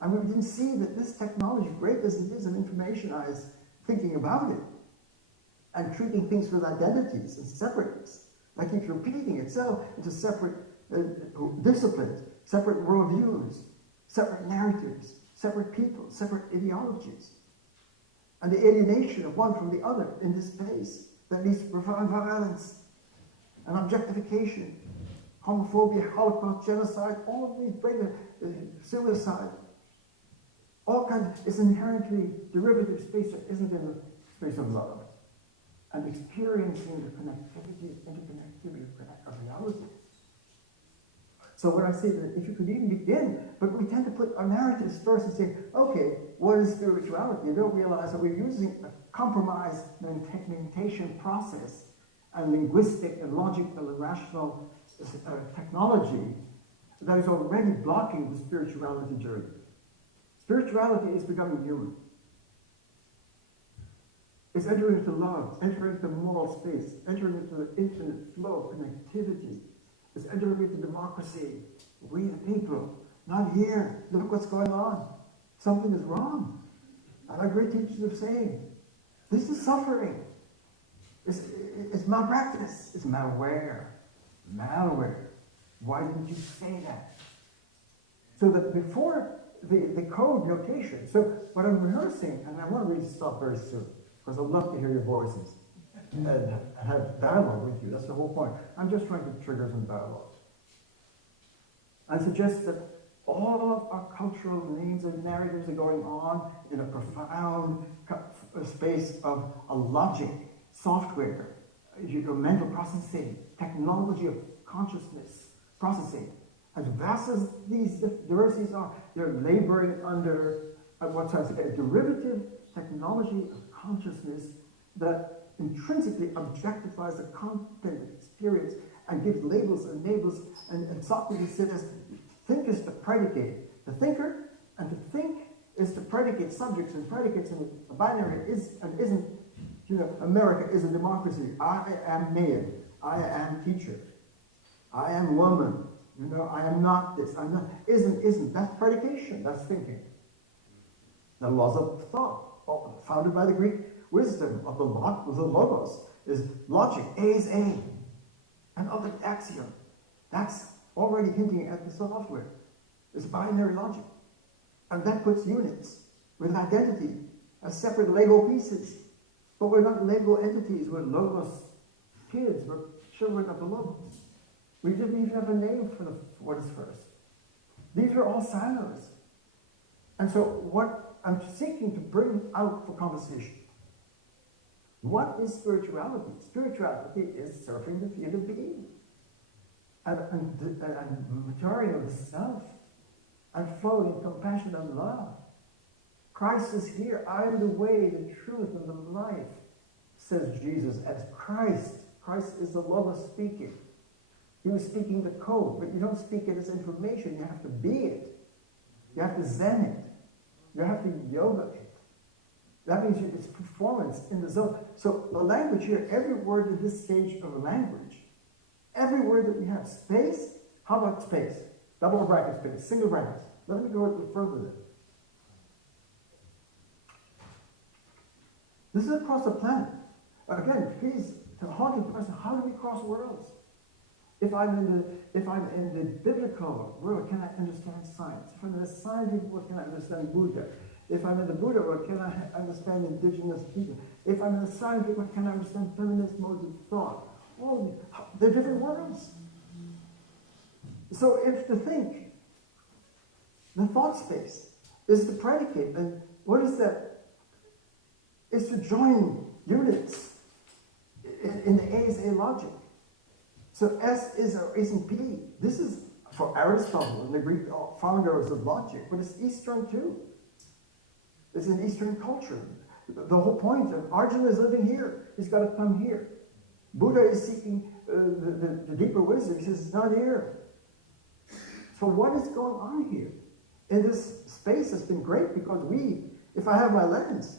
And we didn't see that this technology, great as it is in information eyes, thinking about it and treating things with identities and separateness, like it's repeating itself into separate disciplines, separate worldviews, separate narratives, separate people, separate ideologies. And the alienation of one from the other in this space that leads to profound violence and objectification, homophobia, Holocaust, genocide, all of these, suicide, all kinds. It's inherently derivative space that isn't in the space of love. And experiencing the connectivity, interconnectivity of reality. So when I say that if you could even begin, but we tend to put our narratives first and say, okay, what is spirituality? You don't realize that we're using a compromised mentation process and linguistic and logical and rational technology that is already blocking the spirituality journey. Spirituality is becoming human. It's entering into love, entering into moral space, entering into the infinite flow of connectivity. It's entering into democracy. We the people, not here. Look what's going on. Something is wrong. And our great teachers are saying, this is suffering. It's malpractice. It's malware. Malware. Why didn't you say that? So that before the code notation, so what I'm rehearsing, and I want to really stop very soon, because I'd love to hear your voices and have dialogue with you. That's the whole point. I'm just trying to trigger some dialogue. I suggest that all of our cultural names and narratives are going on in a profound space of a logic, software, mental processing, technology of consciousness processing. As vast as these diversities are, they're laboring under what's a derivative technology of consciousness that intrinsically objectifies the content experience and gives labels and labels. And Socrates said, think is the predicate, the thinker, and to think is to predicate subjects and predicates, and a binary is and isn't. America is a democracy. I am male. I am teacher. I am woman. I am not this. I'm not. Isn't. That's predication. That's thinking. The laws of thought, founded by the Greek wisdom of the logos, is logic. A is A. And of the axiom. That's already hinting at the software. It's binary logic. And that puts units with identity as separate Lego pieces. But we're not Lego entities. We're logos kids. We're children of the logos. We didn't even have a name for what is first. These are all silos. And so what I'm seeking to bring out for conversation, what is spirituality? Spirituality is surfing the field of being and maturing of the self and flowing in compassion and love. Christ is here. I am the way, the truth, and the life, says Jesus. As Christ is the Logos speaking. He was speaking the code, but you don't speak it as information. You have to be it. You have to zen it. You have to yoga it. That means it's performance in the zone. So the language here, every word in this stage of a language, every word that we have, space, how about space? Double bracket space, single brackets. Let me go a little further there. This is across the planet. Again, please, to a haunting question, how do we cross worlds? If I'm in the biblical world, can I understand science? If I'm in the scientific world, can I understand Buddha? If I'm in the Buddha world, can I understand indigenous people? If I'm in the scientific world, can I understand feminist modes of thought? All they're different worlds. So if to think, the thought space is the predicate, and what is that? It's to join units in the A's A logic. So S is or isn't P. This is for Aristotle and the Greek founders of logic, but it's Eastern too. It's an Eastern culture. The whole point of Arjuna is living here. He's got to come here. Buddha is seeking the deeper wisdom. He says, it's not here. So what is going on here? In this space has been great because if I have my lens,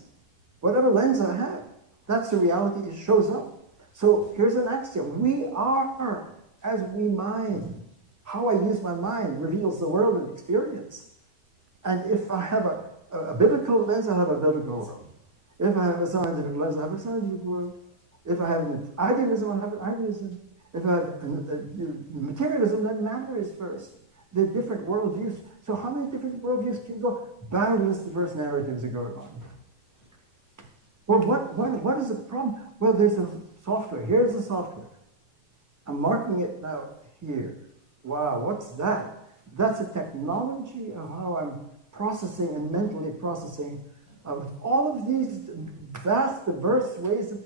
whatever lens I have, that's the reality it shows up. So here's an axiom. We are as we mind. How I use my mind reveals the world of experience. And if I have a biblical lens, I have a biblical world. If I have a scientific lens, I have a scientific world. If I have an idealism, I have an idealism. If I have materialism, then matter is first. The different worldviews. So how many different worldviews can go? Boundless diverse narratives are going on. Well, what is the problem? Well, there's a software. Here's the software. I'm marking it now here. Wow, what's that? That's a technology of how I'm processing and mentally processing of all of these vast, diverse ways of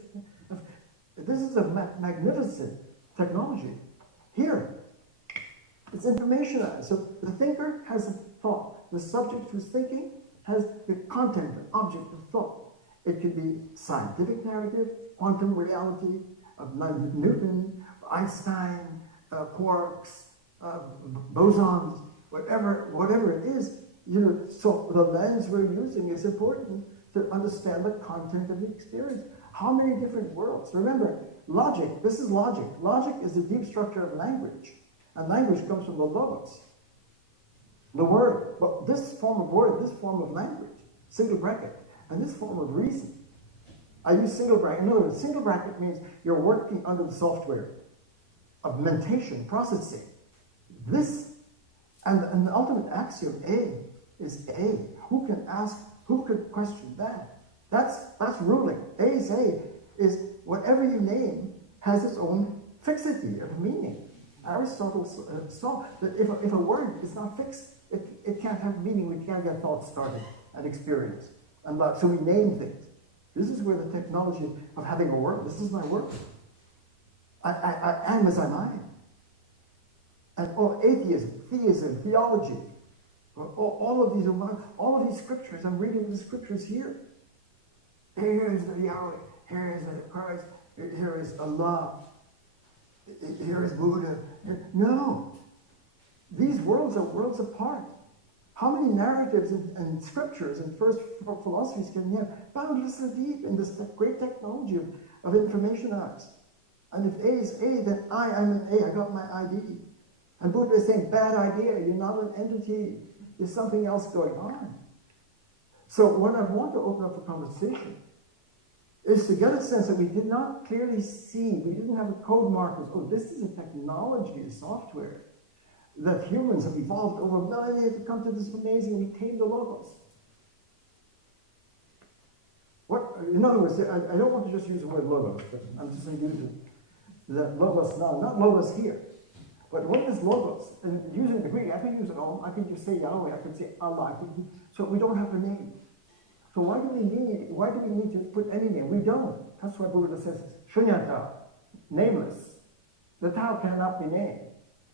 this is a magnificent technology. Here, it's informationized. So the thinker has a thought. The subject who's thinking has the content, the object of thought. It could be scientific narrative, quantum reality, of Newton, Einstein, quarks, bosons, whatever it is. So the lens we're using is important to understand the content of the experience. How many different worlds? Remember, logic, this is logic. Logic is the deep structure of language. And language comes from the logos, the word. But this form of word, this form of language, single bracket, and this form of reason. I use single bracket. In other words, single bracket means you're working under the software of mentation, processing. This, and the ultimate axiom, A, is A. Who can ask, who could question that? That's ruling. A is whatever you name has its own fixity of meaning. Aristotle saw that if a word is not fixed, it can't have meaning. We can't get thoughts started and experience. So we name things. This is where the technology of having a word, this is my word. I am as I am. And atheism, theism, theology, all of these scriptures, I'm reading the scriptures here. Here is the Yahweh, here is the Christ, here is Allah, here is Buddha. No. These worlds are worlds apart. How many narratives and scriptures and first philosophies can you have? Boundlessly deep in this great technology of information arts. And if A is A, then I am an A. I got my ID. And Buddha is saying, bad idea. You're not an entity. There's something else going on. So what I want to open up a conversation is to get a sense that we did not clearly see, we didn't have a code markers. Oh, this is a technology, a software that humans have evolved over millennia to come to this amazing, we tame the logos. In other words, I don't want to just use the word logos, but I'm just going to use it. That logos now, not logos here. But what is logos? And using the Greek, I can use Om, I can just say Yahweh, I can say Allah, so we don't have a name. So why do we need to put any name? We don't. That's why Buddha says, Shunyata, nameless. The Tao cannot be named,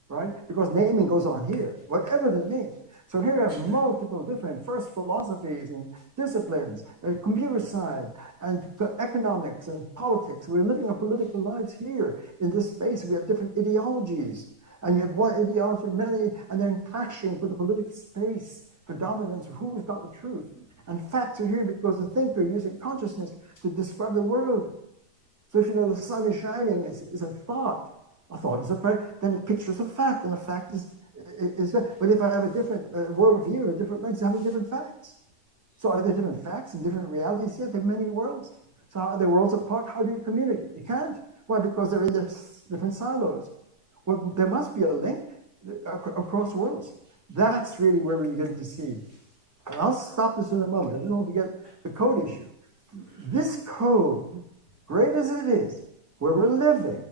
right? Because naming goes on here, whatever the name. So here we have multiple different first philosophies and disciplines, and computer science, and economics and politics. We're living our political lives here in this space. We have different ideologies. And you have one ideology, many, and then clashing for the political space, for dominance, who's got the truth. And facts are here because the thinker using consciousness to describe the world. So if you know the sun is shining, is a thought. A thought is a fact, then the picture is a fact, and the fact is but if I have a different worldview, a different lens, I have different facts. So are there different facts and different realities? Yeah, there are many worlds. So are there worlds apart? How do you communicate? You can't. Why? Because they're in different silos. Well, there must be a link across worlds. That's really where we get to see. And I'll stop this in a moment. I don't want to get the code issue. This code, great as it is, where we're living,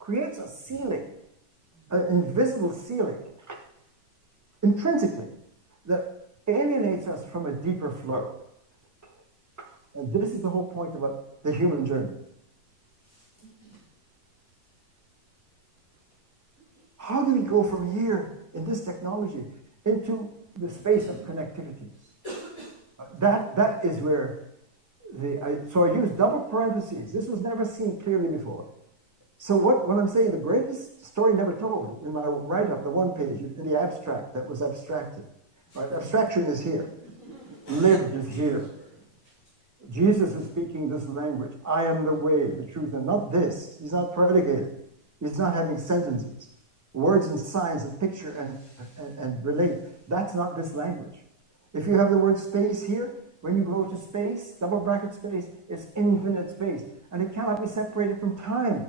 creates a ceiling, an invisible ceiling, intrinsically, that alienates us from a deeper flow. And this is the whole point about the human journey. How do we go from here in this technology into the space of connectivity? That is where so I use double parentheses. This was never seen clearly before. So what I'm saying, the greatest story never told, in my write-up, the one page, in the abstract that was abstracted. Right? Abstraction is here. Lived is here. Jesus is speaking this language. I am the way, the truth, and not this. He's not predicated. He's not having sentences. Words and signs and picture and relate. That's not this language. If you have the word space here, when you go to space, double bracket space, it's infinite space. And it cannot be separated from time.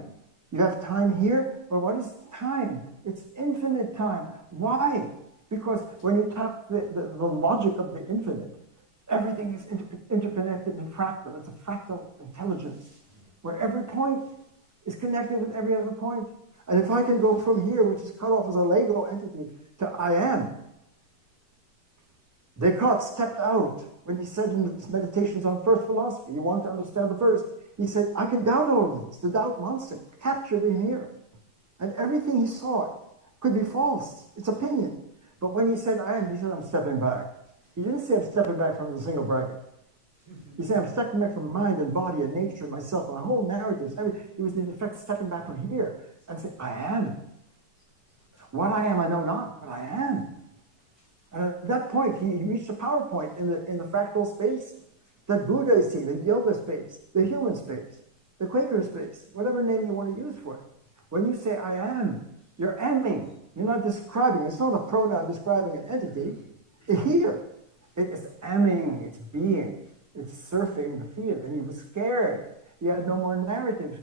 You have time here, but what is time? It's infinite time. Why? Because when you talk the logic of the infinite, everything is interconnected and fractal. It's a fractal intelligence, where every point is connected with every other point. And if I can go from here, which is cut off as a Lego entity, to I am. Descartes stepped out when he said in his meditations on first philosophy, you want to understand the first, he said, I can doubt all of this. The doubt monster captured in here. And everything he saw could be false. It's opinion. But when he said I am, he said, I'm stepping back. He didn't say I'm stepping back from the single bracket. He said, I'm stepping back from mind and body and nature and myself and the whole narratives. He was in effect stepping back from here and saying, I am. What I am, I know not, but I am. And at that point, he reached a power point in the fractal space that Buddha is seeing, the yoga space, the human space, the Quaker space, whatever name you want to use for it. When you say I am, you're amming. You're not describing. It's not a pronoun describing an entity. Here, it is amming, it's being. It's surfing the field. And he was scared. He had no more narrative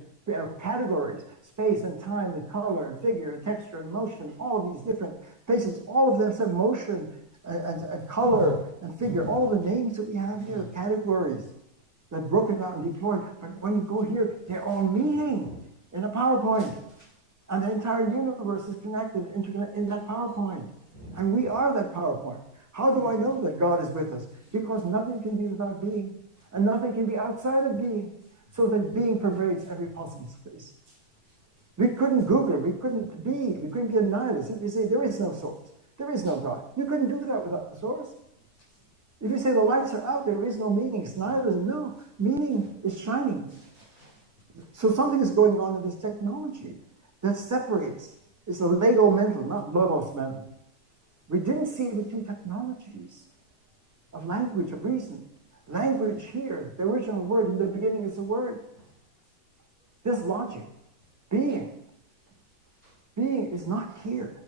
categories, space and time and color and figure and texture and motion, all of these different places. All of them said motion and color and figure. All the names that we have here, categories that broken down and deployed. But when you go here, they're all meeting in a PowerPoint. And the entire universe is connected in that PowerPoint. And we are that PowerPoint. How do I know that God is with us? Because nothing can be without being. And nothing can be outside of being. So that being pervades every possible space. We couldn't Google it. We couldn't be a nihilist. If you say there is no source, there is no God. You couldn't do that without the source. If you say the lights are out, there is no meaning. It's nihilism. No, meaning is shining. So something is going on in this technology that separates. It's a Lego mental, not Logos mental. We didn't see the two technologies of language, of reason. Language here, the original word in the beginning is a word. This logic, being is not here.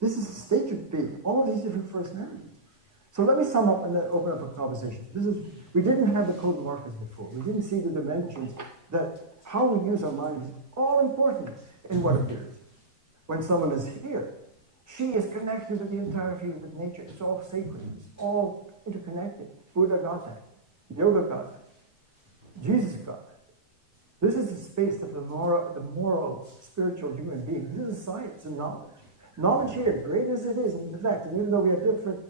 This is a state of being, all of these different personalities. So let me sum up and then open up a conversation. We didn't have the code markers before. We didn't see the dimensions that how we use our mind is all important in what appears. When someone is here, she is connected to the entire field of nature. It's all sacred. It's all interconnected. Buddha got that. Yoga got that. Jesus got that. This is the space of the moral, spiritual human being. This is science and knowledge. Knowledge here, great as it is, in fact, and even though we have different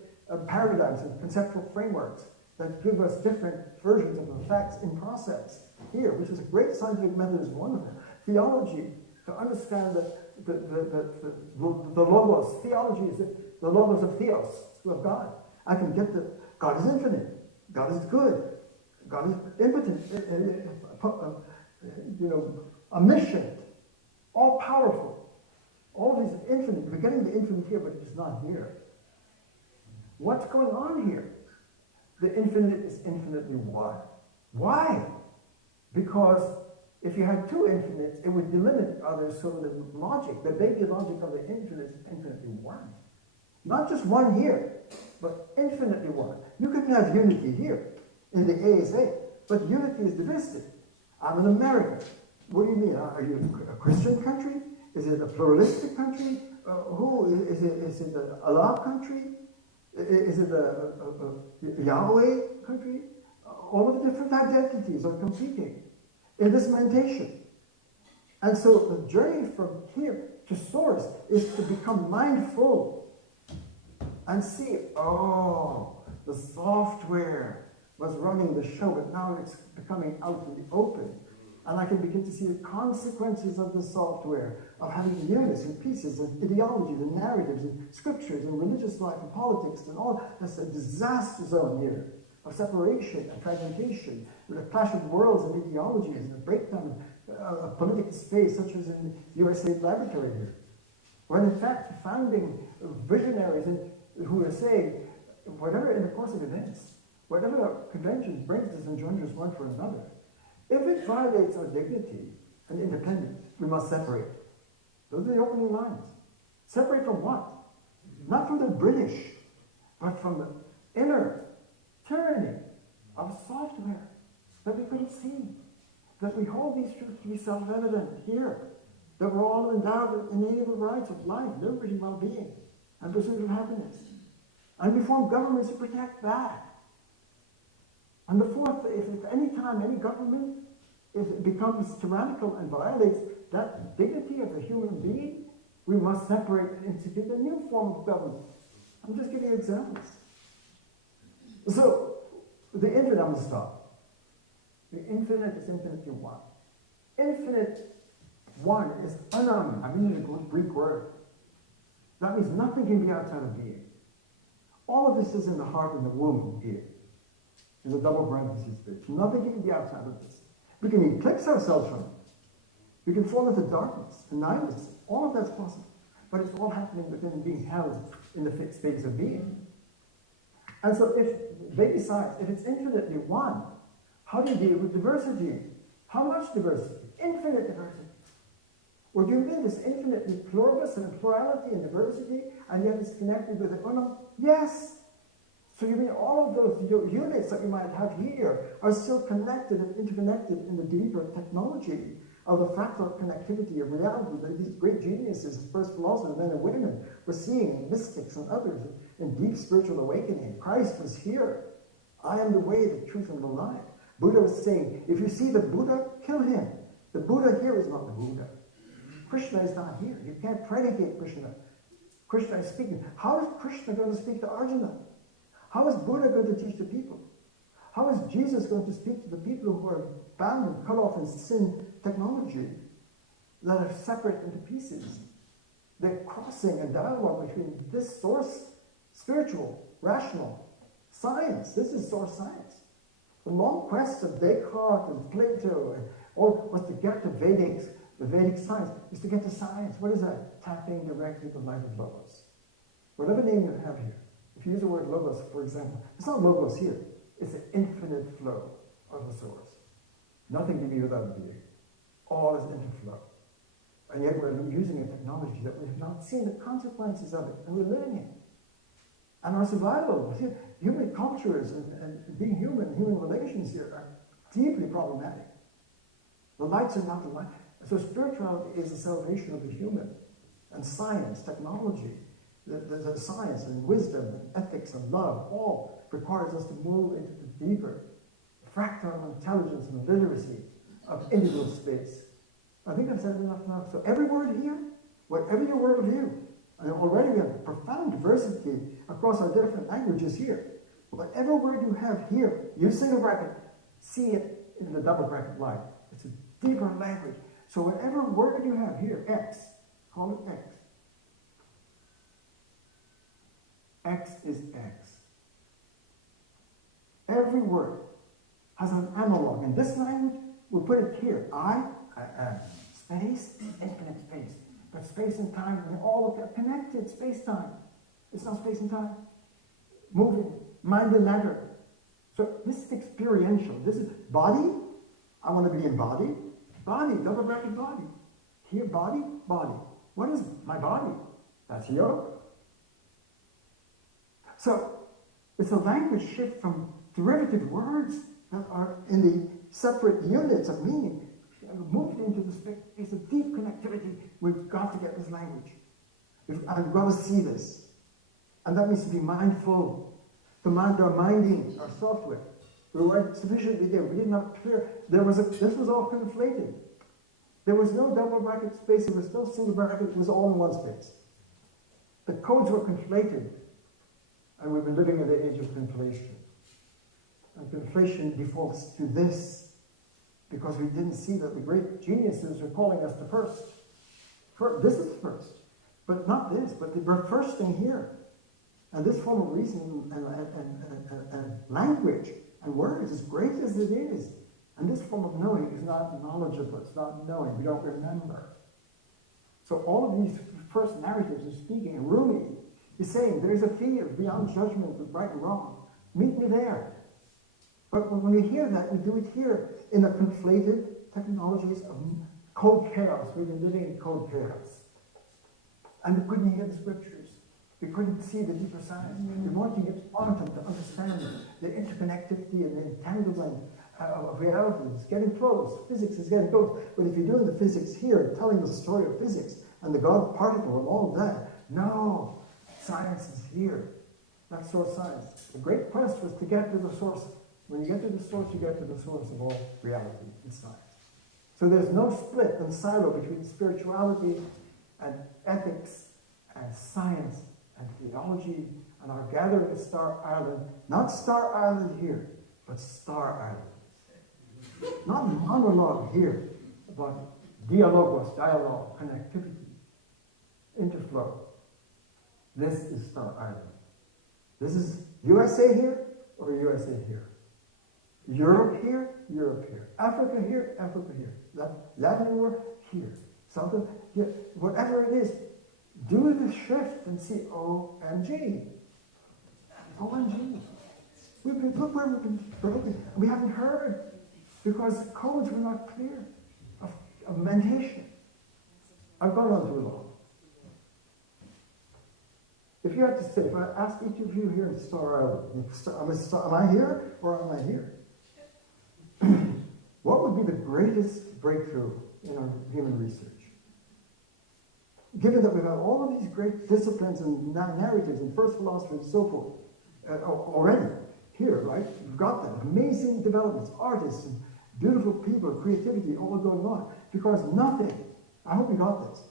paradigms and conceptual frameworks that give us different versions of the facts in process here, which is a great scientific method, is wonderful. Theology, to understand the logos. Theology is the logos of theos, of God. I can get that God is infinite. God is good. God is impotent, omniscient, all powerful. All these infinite. We're getting the infinite here, but it is not here. What's going on here? The infinite is infinitely wide. Why? Because if you had two infinites, it would delimit others, so the logic, the baby logic of the infinite is infinitely one. Not just one here, but infinitely one. You could have unity here in the ASA, but unity is divisive. I'm an American. What do you mean? Are you a Christian country? Is it a pluralistic country? Is it an Allah country? Is it a Yahweh country? All of the different identities are competing in this meditation. And so the journey from here to source is to become mindful and see, the software was running the show, but now it's becoming out in the open. And I can begin to see the consequences of the software, of having units and pieces and ideologies and narratives and scriptures and religious life and politics and all. That's a disaster zone here of separation and fragmentation, with a clash of worlds and ideologies and a breakdown of political space, such as in the USA laboratory here. When in fact, the founding visionaries who are saying, whatever in the course of events, whatever convention brings us and joins us one for another, if it violates our dignity and independence, we must separate. Those are the opening lines. Separate from what? Not from the British, but from the inner tyranny of software that we couldn't see. That we hold these truths to be self-evident here. That we're all endowed with inalienable rights of life, liberty, well-being, and pursuit of happiness. And we form governments to protect that. And the fourth, if at any time any government, if it becomes tyrannical and violates that dignity of the human being, we must separate and institute a new form of government. I'm just giving you examples. So, the infinite, I'm going to stop. The infinite is infinitely one. Infinite one is unum. I mean, a Greek word. That means nothing can be outside of being. All of this is in the heart and the womb of being. There's a double parenthesis there. Nothing can be outside of this. We can eclipse ourselves from it. We can fall into darkness and nihilism. All of that's possible. But it's all happening within being held in the fixed space of being. And so if, baby science, if it's infinitely one, how do you deal with diversity? How much diversity? Infinite diversity. Or do you mean this infinitely pluribus and plurality and diversity, and yet it's connected with the unum? Yes. So you mean all of those units that you might have here are still connected and interconnected in the deeper technology of the fractal connectivity of reality that these great geniuses, first philosophers, men and women, were seeing, mystics and others, in deep spiritual awakening. Christ was here. I am the way, the truth, and the life. Buddha was saying, if you see the Buddha, kill him. The Buddha here is not the Buddha. Krishna is not here. You can't predicate Krishna. Krishna is speaking. How is Krishna going to speak to Arjuna? How is Buddha going to teach the people? How is Jesus going to speak to the people who are bound and cut off in sin technology that are separate into pieces? They're crossing a dialogue between this source, spiritual, rational, science. This is source science. The long quest of Descartes and Plato, or was to get to the Vedic science, is to get to science. What is that? Tapping directly the light of Logos. Whatever name you have here. If you use the word Logos, for example, it's not Logos here. It's the infinite flow of the source. Nothing can be without being. All is interflow. And yet we're using a technology that we have not seen the consequences of it, and we're living it. And our survival, human cultures and being human, human relations here are deeply problematic. The lights are not the light. So spirituality is the salvation of the human. And science, technology, the science and wisdom and ethics and love all requires us to move into the deeper fractal intelligence and literacy of individual space. I think I've said enough now. So every word here, whatever your worldview, and already we have profound diversity across our different languages here. Whatever word you have here, use single bracket, see it in the double bracket line. It's a deeper language. So whatever word you have here, X, call it X. X is X. Every word has an analog. In this language, we put it here. I am. Space, infinite space. But space and time, and all of that connected, space-time. It's not space and time. Moving, mind and matter. So this is experiential. This is body. I want to be embodied. Body, double bracket body. Here, body, body. What is my body? That's here. So it's a language shift from derivative words that are in the separate units of meaning, moved into the space of deep connectivity. We've got to get this language. I've got to see this. And that means to be mindful, to mind our minding, our software. We weren't sufficiently there. We did not clear. This was all conflated. There was no double bracket space. There was no single bracket. It was all in one space. The codes were conflated. And we've been living in the age of conflation. And conflation defaults to this because we didn't see that the great geniuses are calling us the first. This is the first, but not this, but we're first in here. And this form of reason and language and words, as great as it is, and this form of knowing is not knowledgeable, it's not knowing, we don't remember. So all of these first narratives are speaking, and Rumi is saying, there is a field beyond judgment of right and wrong. Meet me there. But when we hear that, we do it here in the conflated technologies of code chaos. We've been living in code chaos. And we couldn't hear the scriptures. We couldn't see the deeper side. We wanted to get quantum to understand the interconnectivity and the entanglement of reality. It's getting close. Physics is getting close. But if you're doing the physics here, telling the story of physics and the God particle and all of that, no, science is here. That's source science. The great quest was to get to the source. When you get to the source, you get to the source of all reality in science. So there's no split and silo between spirituality and ethics and science and theology and our gathering at Star Island. Not Star Island here, but Star Island. Not monologue here, but dialogos, dialogue, connectivity, interflow. This is Star Island. This is USA here or USA here. Europe here, Europe here. Africa here, Africa here. Latin world here. South here. Whatever it is, do the shift and see OMG. OMG. Look where we've been broken. We haven't heard because codes were not clear of mentation. I've gone on too long. If you had to say, if I ask each of you here in Star Island, am I here or am I here? What would be the greatest breakthrough in our human research? Given that we've had all of these great disciplines and narratives and first philosophy and so forth already here, right? We've got them. Amazing developments, artists, and beautiful people, creativity, all going on. Because nothing, I hope you got this,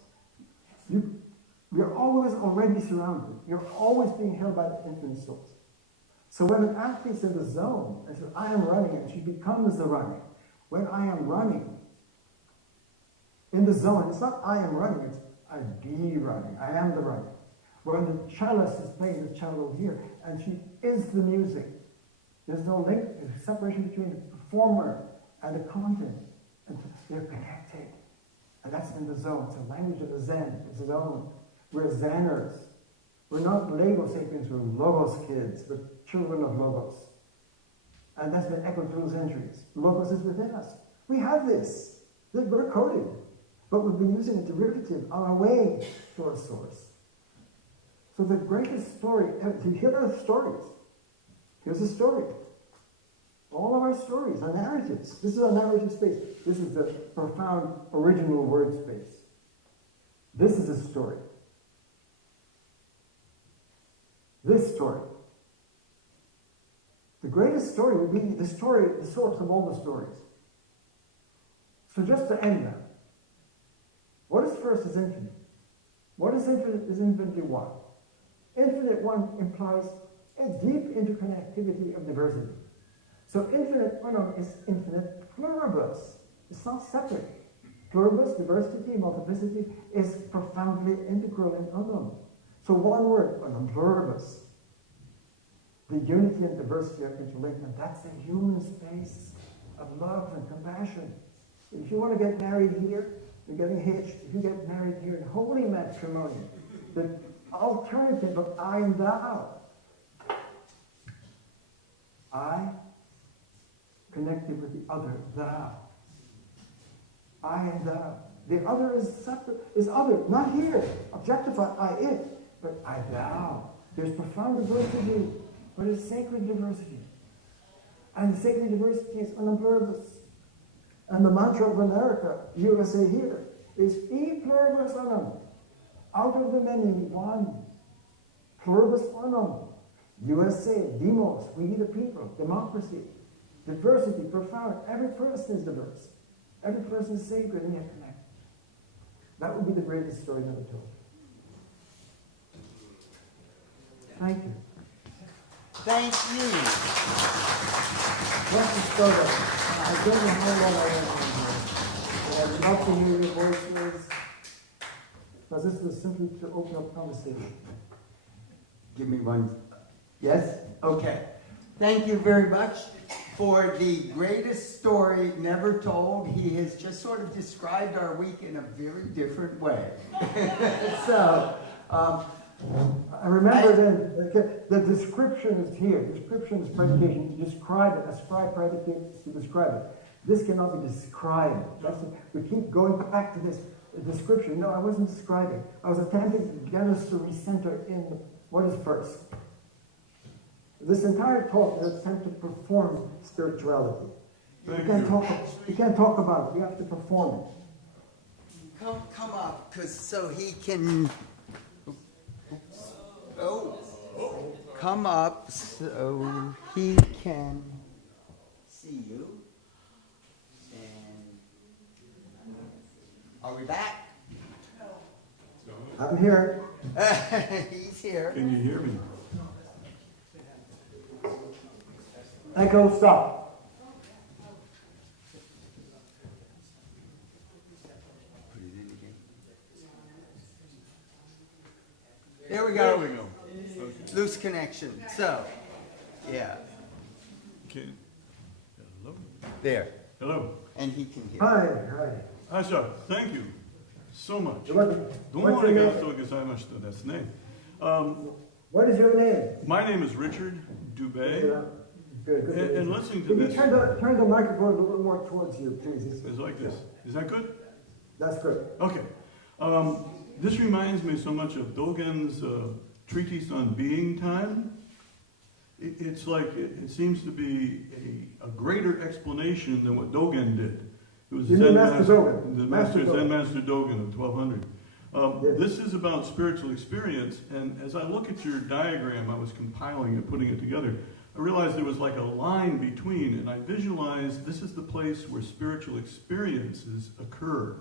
you're always already surrounded. You're always being held by the infinite source. So when an athlete's in the zone and says, I am running, and she becomes the running. When I am running in the zone, it's not I am running, it's I be running. I am the running. When the cellist is playing the cello here, and she is the music, there's no link, there's a separation between the performer and the content. And they're connected. And that's in the zone. It's a language of the Zen. It's a zone. We're Zenners. We're not Lego sapiens, we're Logos kids. We're children of Logos. And that's been echoed through the centuries. Logos is within us. We have this. We're coded. But we've been using a derivative on our way to our source. So the greatest story, here are the stories. Here's a story. All of our stories are narratives. This is a narrative space. This is the profound original word space. This is a story. This story. The greatest story would be the story, the source of all the stories. So just to end that, what is first is infinite. What is infinite is infinitely one. Infinite one implies a deep interconnectivity of diversity. So infinite unum is infinite pluribus. It's not separate. Pluribus, diversity, multiplicity, is profoundly integral in unum. So one word, unum pluribus. The unity and diversity are interlinked, and that's the human space of love and compassion. If you want to get married here, you're getting hitched. If you get married here in holy matrimony, the alternative of I and thou. I connected with the other, thou. I and thou. The other is separate, is other, not here. Objectify I, it, but I, thou. There's profound diversity, but it's sacred diversity. And the sacred diversity is unum pluribus. And the mantra of America, USA here, is e pluribus unum. Out of the many, one. Pluribus unum. USA, demos, we the people, democracy, diversity, profound. Every person is diverse. Every person is sacred and yet connected. That would be the greatest story never told. Thank you. Thank you. Once you start up, I don't know how long I am on here, but I'd love to hear your voices, because this was simply to open up conversation. Give me one. Yes? Okay. Thank you very much for the greatest story never told. He has just sort of described our week in a very different way. So, I remember then, the description is here. Description is predication. Describe it. Ascribe predicate to describe it. This cannot be described. We keep going back to this description. No, I wasn't describing. I was attempting to get us to recenter in what is first. This entire talk is an attempt to perform spirituality. You can't talk about it. You have to perform it. come up, so he can. Oh, come up so he can see you. And are we back? I'm here. He's here. Can you hear me? Echo, stop. Put it in again. There we There go. we go. Okay. Loose connection. So, yeah, Okay. Hello? there. Hello. And he can hear. Hi, hi. Hi, sir. Thank you so much. What's Думаю, your я name? только знаю, что that's name. What is your name? My name is Richard Dubé, Good, good. and listening to Can you this turn the microphone a little more towards you, please? is like this. Is that good? That's good. Okay. This reminds me so much of Dogen's treatise on being time. It's like it seems to be a greater explanation than what Dogen did. It was You mean Master Dogen? the Master Zen Dogen. Master Dogen of 1200. Yes. This is about spiritual experience, and as I look at your diagram, I was compiling it, putting it together, I realized there was like a line between, and I visualized this is the place where spiritual experiences occur.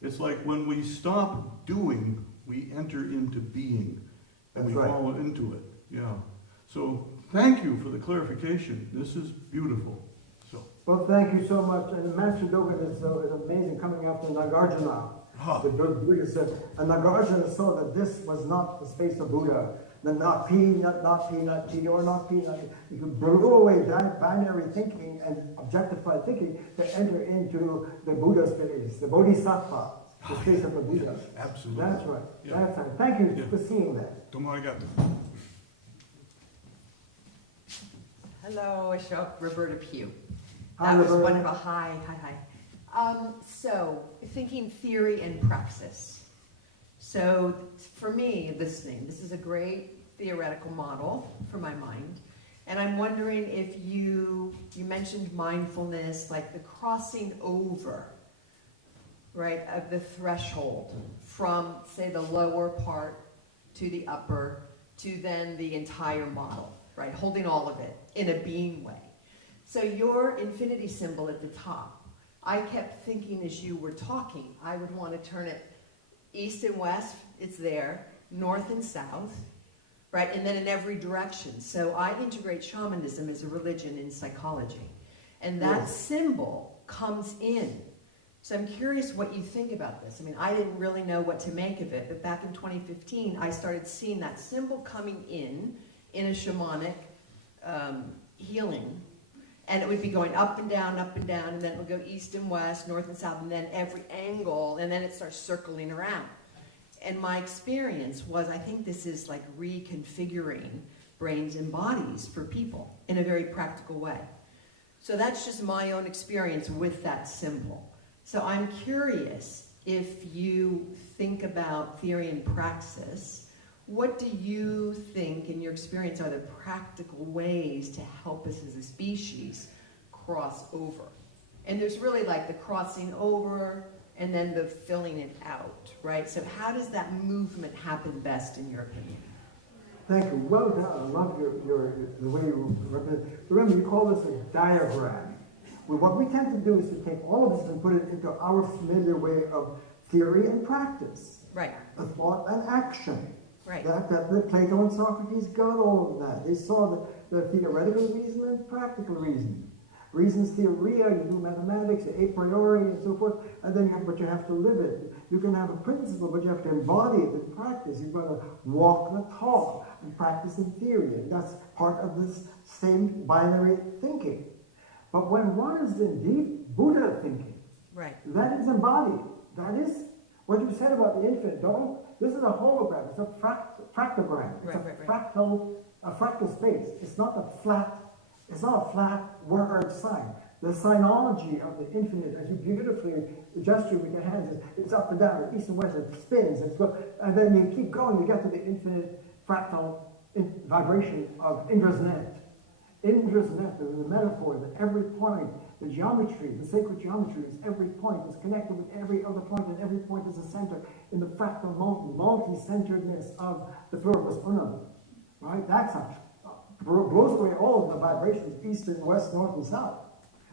It's like when we stop doing, we enter into being, and That's we right. follow into it. Yeah. So thank you for the clarification. This is beautiful. So. Well, thank you so much. And Master Dogen is amazing, coming after Nagarjuna. The Buddha said, and Nagarjuna saw that this was not the space of Buddha. The not P, not P, not T, or not P, not T. You could blow away that binary thinking and objectified thinking to enter into the Buddha space, the Bodhisattva, the space of the Buddha. Absolutely. That's right. Yeah. That's right. Thank you Yeah. for seeing that. Domo arigato. Hello, Ashok, Roberta Pugh. Hi, That was Roberta. wonderful. Hi. So, thinking theory and praxis. So, for me, listening, this is a great theoretical model for my mind. And I'm wondering if you mentioned mindfulness, like the crossing over, right, of the threshold from, say, the lower part to the upper, to then the entire model, right, holding all of it in a being way. So your infinity symbol at the top, I kept thinking as you were talking, I would want to turn it east and west, it's there, north and south, right, and then in every direction. So I integrate shamanism as a religion in psychology. And that symbol comes in. So I'm curious what you think about this. I mean, I didn't really know what to make of it, but back in 2015, I started seeing that symbol coming in a shamanic healing. And it would be going up and down, and then it would go east and west, north and south, and then every angle, and then it starts circling around. And my experience was, I think this is like reconfiguring brains and bodies for people in a very practical way. So that's just my own experience with that symbol. So I'm curious, if you think about theory and praxis, what do you think, in your experience, are the practical ways to help us as a species cross over? And there's really like the crossing over and then the filling it out, right? So how does that movement happen best, in your opinion? Thank you. Well done. I love the way you represent. Remember, you call this a diagram. What we tend to do is to take all of this and put it into our familiar way of theory and practice. Right. A thought and action. Right. That Plato and Socrates got all of that. They saw the theoretical reason and practical reason. Reasons theoria, you do mathematics, a priori, and so forth, and then but you have to live it. You can have a principle, but you have to embody it in practice. You've got to walk the talk and practice in theory. And that's part of this same binary thinking. But when one is in deep Buddha thinking, Right. that is embodied. That is what you said about the infinite. This is a hologram. It's a fractogram. It's a fractal space. It's not a flat word sign. The sinology of the infinite, as you beautifully gesture with your hands, it's up and down, east and west, it spins, and then you keep going, you get to the infinite fractal vibration of Indra's net. Indra's net is a metaphor that every point, the geometry, the sacred geometry is every point is connected with every other point, and every point is a center in the fractal multi-centeredness of the pluribus unum. Right? That's blows away all of the vibrations, east and west, north and south.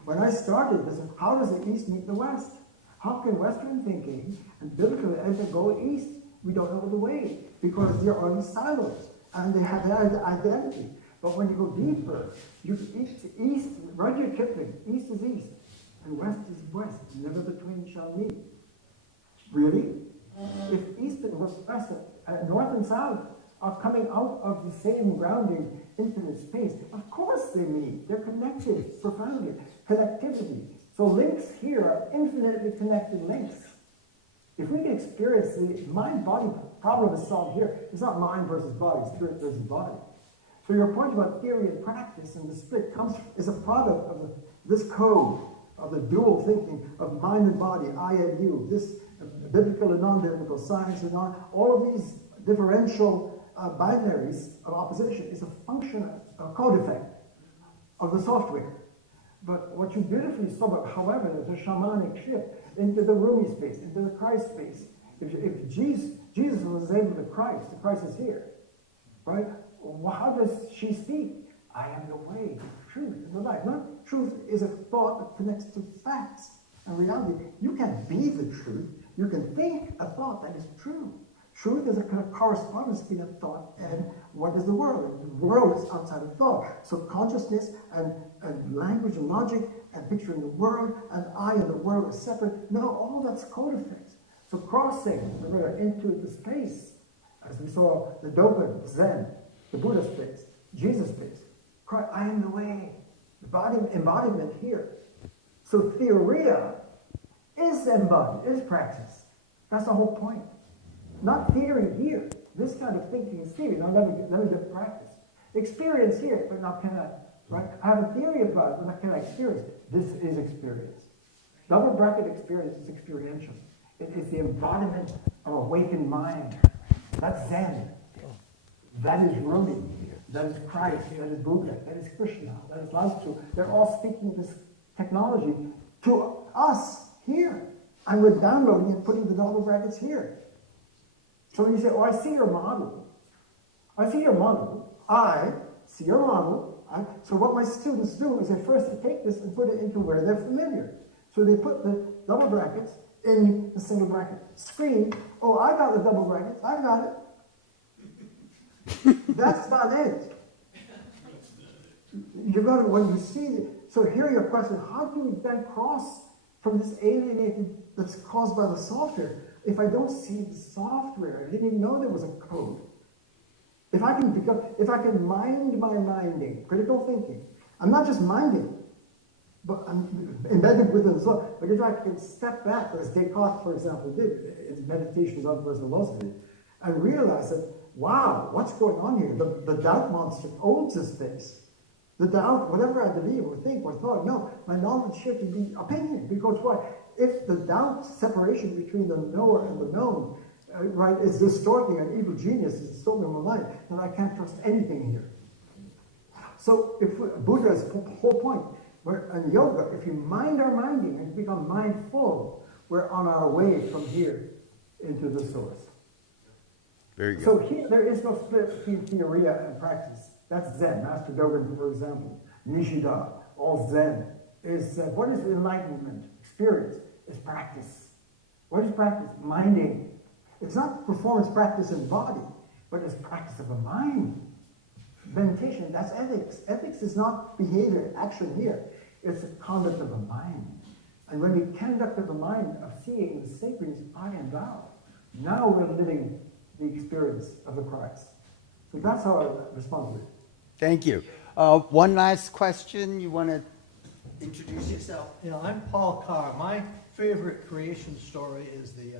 When I started this, how does the east meet the west? How can Western thinking and biblical ever go east? We don't know the way, because there are these silos, and they have their identity. But when you go deeper, east, Rudyard Kipling, east is east, and west is west, never the twain shall meet. Really? If east and west, north and south are coming out of the same grounding infinite space, of course they meet. They're connected profoundly. Connectivity. So links here are infinitely connected links. If we can experience the mind-body problem is solved here, it's not mind versus body, spirit versus body. So your point about theory and practice and the split is a product of this code of the dual thinking of mind and body, I and you, this biblical and non-biblical, science and all of these differential binaries of opposition is a function, a code effect of the software. But what you beautifully saw about, however, there's a shamanic shift into the Rumi space, into the Christ space. If Jesus was able to Christ, the Christ is here, right? Well, how does she speak? I am the way, the truth, and the life. Not truth is a thought that connects to facts and reality. You can be the truth. You can think a thought that is true. Truth is a kind of correspondence between a thought and what is the world. The world is outside of thought. So consciousness and language and logic and picturing the world and I and the world is separate. No, all that's code effects. So crossing the river into the space, as we saw the Dogen, Zen, the Buddha space, Jesus space. I am the way. The embodiment here. So theoria is embodied, is practice. That's the whole point. Not theory here. This kind of thinking is theory. Now let me get practice. Experience here, but now can I, right? I have a theory about it, but now can I experience it? This is experience. Double bracket experience is experiential. It is the embodiment of awakened mind. That's Zen. That is Rumi. That is Christ. That is Buddha. That is Krishna. That is Lao Tzu. They're all speaking this technology to us here. And we're downloading and putting the double brackets here. So when you say, oh, I see your model. I see your model. I see your model. So what my students do is they first take this and put it into where they're familiar. So they put the double brackets in the single bracket. Screen, oh, I got the double brackets. I got it. That's not it. You got to, when you see it. So here your question, how do we then cross from this alienated that's caused by the software? If I don't see the software, I didn't even know there was a code. If I can mind my minding, critical thinking, I'm not just minding, but I'm embedded within the soul. But if I can step back, as Descartes, for example, did in Meditations on Personal Philosophy, and realize that, wow, what's going on here? The doubt monster owns this space. The doubt, whatever I believe or think or thought, no, my knowledge shifted the opinion. Because why? If the doubt separation between the knower and the known, right, is distorting, an evil genius is distorting my mind, then I can't trust anything here. So if Buddha's whole point, in yoga, if you mind our minding and become mindful, we're on our way from here into the source. Very good. So here, there is no split between theoria and practice. That's Zen. Master Dogen, for example, Nishida, all Zen. What is enlightenment? Experience. Is practice. What is practice? Minding. It's not performance practice in body, but it's practice of the mind. Meditation, that's ethics. Ethics is not behavior, action here. It's a conduct of the mind. And when we conduct of the mind of seeing the sacred is I and thou, now we're living the experience of the Christ. So that's how I respond to it. Thank you. One last question. You want to introduce yourself? Yeah, I'm Paul Carr. My favorite creation story is the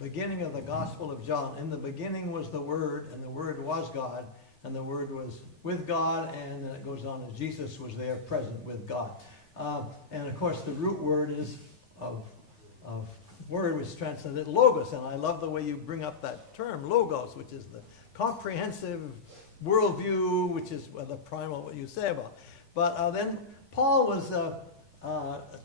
beginning of the Gospel of John. In the beginning was the Word, and the Word was God, and the Word was with God, and then it goes on as Jesus was there present with God. And of course the root word is of word was translated logos, and I love the way you bring up that term, logos, which is the comprehensive worldview, which is the primal, what you say about. But then Paul was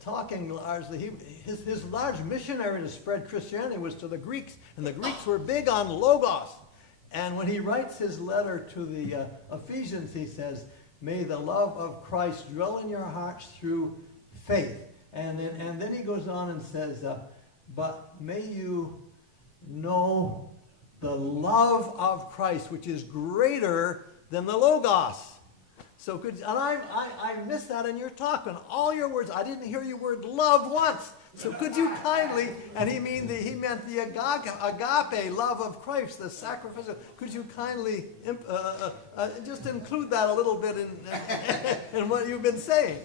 talking largely, his large missionary to spread Christianity was to the Greeks, and the Greeks were big on logos. And when he writes his letter to the Ephesians, he says, may the love of Christ dwell in your hearts through faith. And then he goes on and says, but may you know the love of Christ, which is greater than the logos. So I missed that in your talk, and all your words, I didn't hear your word love once. So could you kindly, and he meant the agape love of Christ, the sacrificial. Could you kindly just include that a little bit in what you've been saying?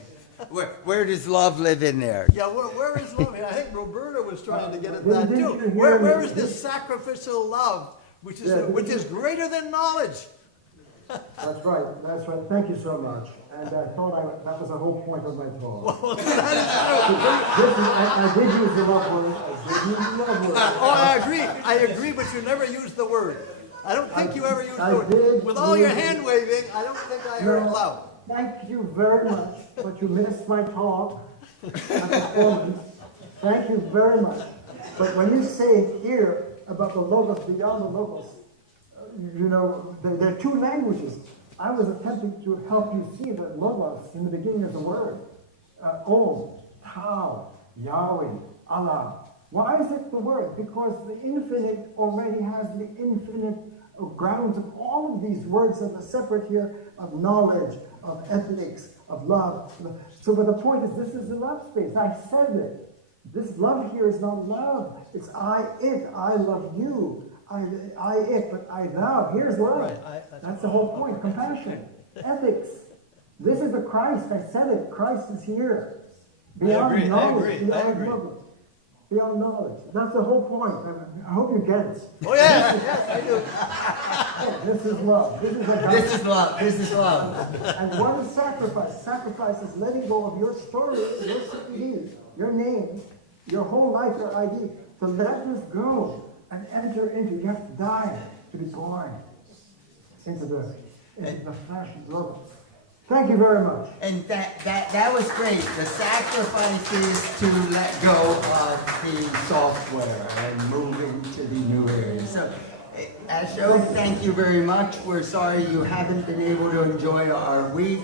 Where does love live in there? Yeah, where is love? I think Roberta was trying to get at that too. Where is this sacrificial love, which is greater than knowledge? That's right. That's right. Thank you so much. And I thought that was the whole point of my talk. Well, that is true. I did use the love word. I did use the love word. Oh, I agree, but you never used the word. I don't think you ever used the word. With all your hand waving, I don't think I heard love. Thank you very much, but you missed my talk, my performance. Thank you very much. But when you say here about the logos, beyond the logos, you know, there are two languages. I was attempting to help you see the logos in the beginning of the word. Om, Tao, Yahweh, Allah. Why is it the word? Because the infinite already has the infinite grounds of all of these words that are separate here of knowledge, of ethics, of love. So, but the point is, this is the love space. I said it. This love here is not love. It's I, it. I love you. I, it, but I, thou. Here's love. Right, that's the whole point. Compassion, ethics. This is the Christ. I said it. Christ is here. Beyond knowledge, beyond love. Beyond knowledge. That's the whole point. I hope you get it. Oh, yes, I do. This is love. This is This is love. This is love. And what is sacrifice? Sacrifice is letting go of your story, your CD, your name, your whole life, your ID, to let this go and enter into. You have to die to be born into the flesh and blood. Thank you very much. And that was great. The sacrifice is to let go of the software and move into the new areas. So, Ashok, thank you very much. We're sorry you haven't been able to enjoy our week.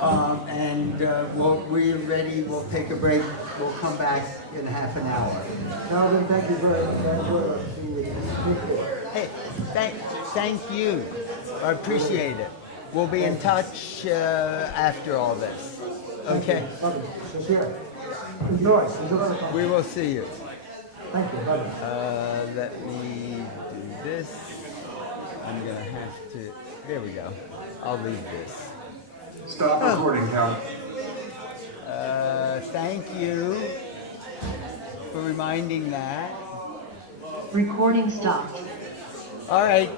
We're ready. We'll take a break. We'll come back in half an hour. Calvin, thank you very much. Hey, thank you. I appreciate it. We'll be in touch after all this. Okay? Enjoy. We will see you. Thank you. Let me do this. I'm going to have to... There we go. I'll leave this. Stop recording, Cal. Thank you for reminding that. Recording stopped. All right.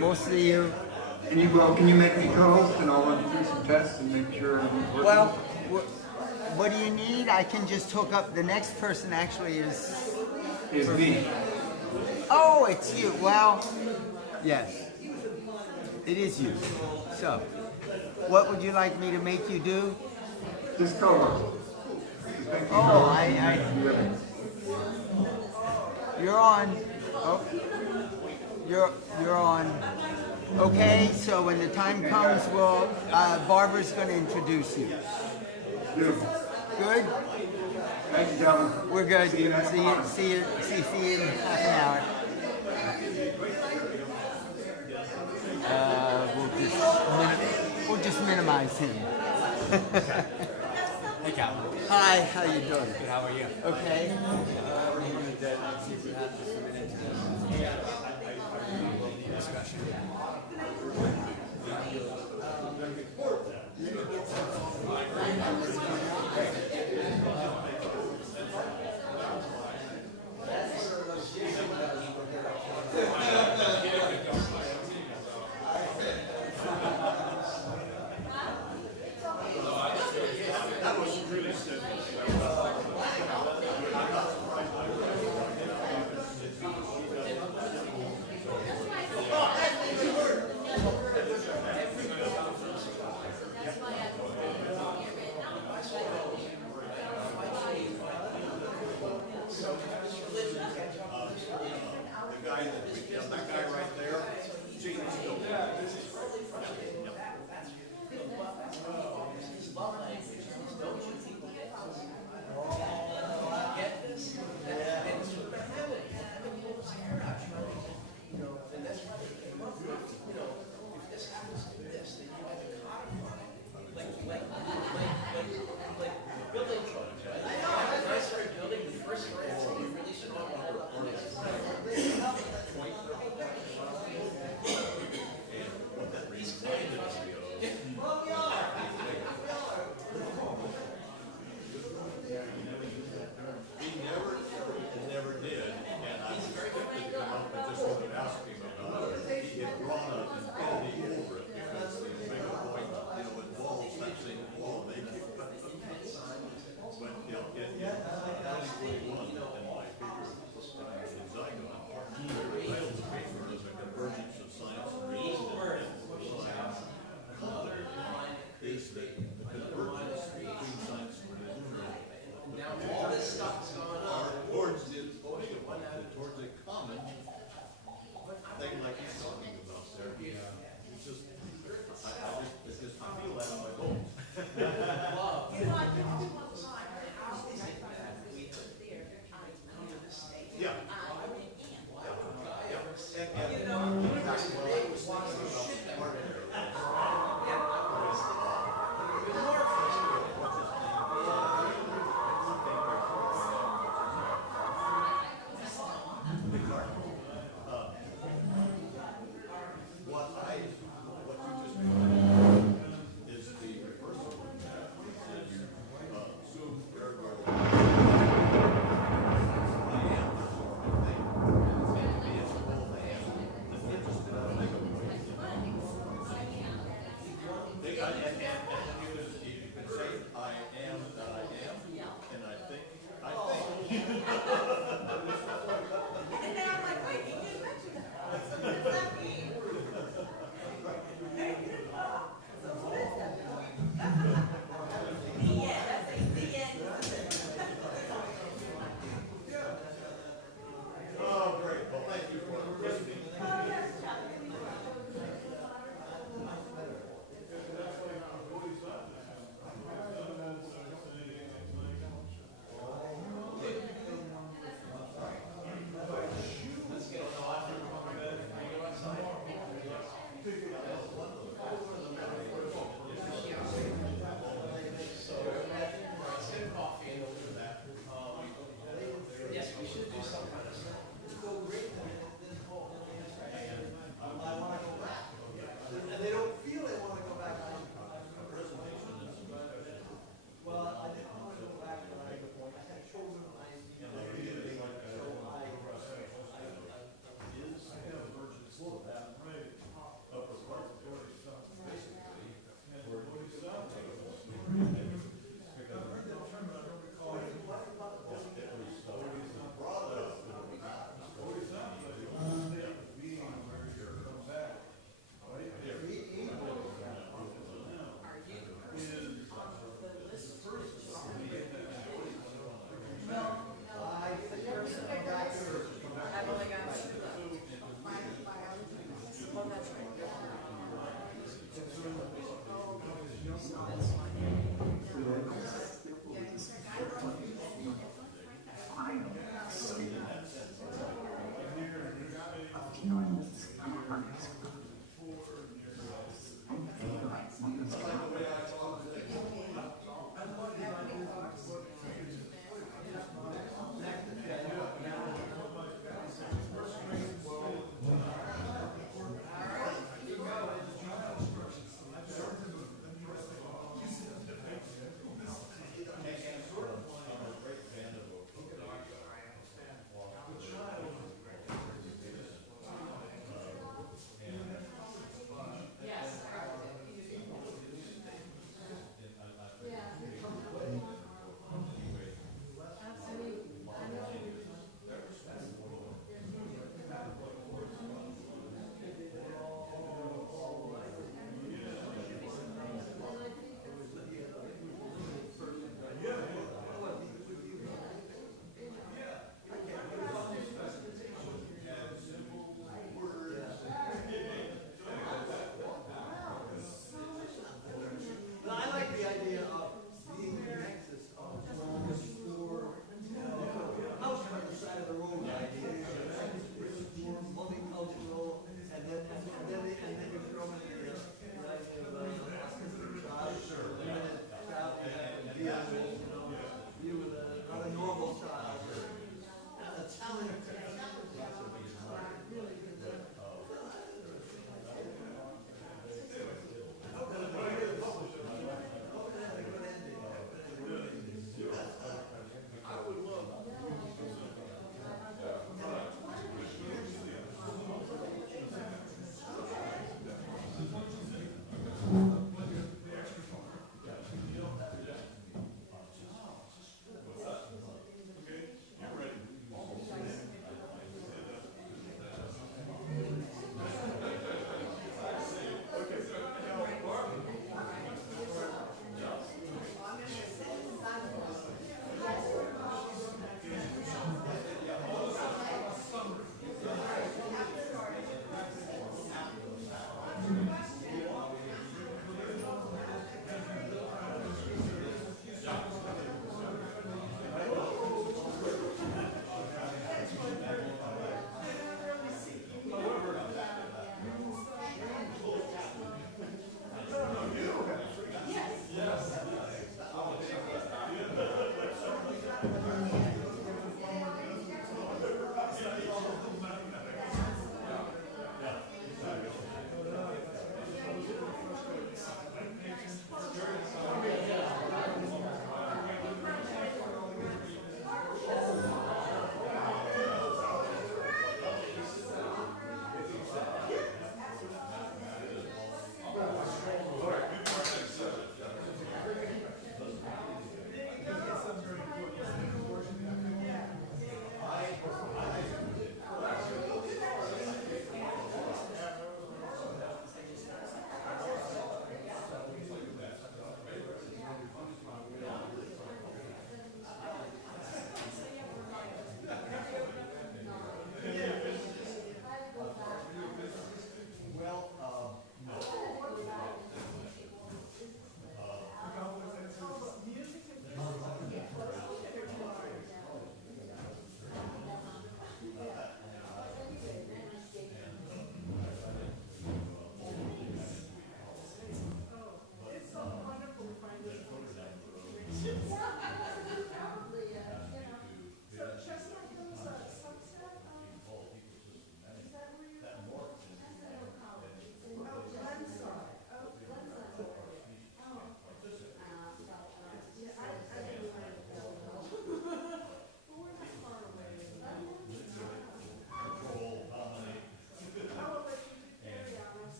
We'll see you. Can you make me co-host and I'll run through some tests and make sure I'm working? Well, what do you need? I can just hook up. The next person actually is me. Oh, it's you. Well, yes. It is you. So, what would you like me to make you do? Just co-host. Oh, you're on. Oh, you're on. Okay, so when the time comes, Barbara's going to introduce you. Beautiful. Good? Thank you, gentlemen. We're good. See you in half an hour. We'll just minimize him. Hey, Calvin. Hi, how you doing? Good, how are you? Okay. Discussion.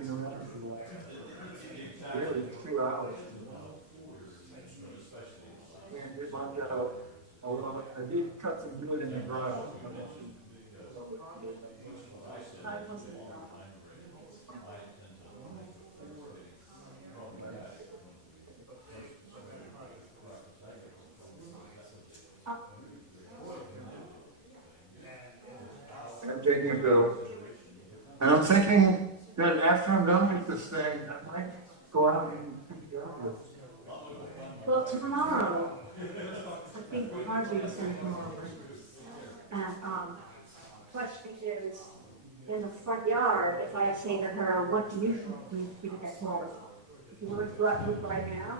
you know, really 2 hours. And it's like, I did cut some wood in the garage. I'm taking a bill. And I'm thinking that after I'm done with this thing, I might go out and pick it up. Well, tomorrow, I think Harvey is going to come over. And, question is, in the front yard, if I say to her, what do you think that's more? Do you want to go out and look right now?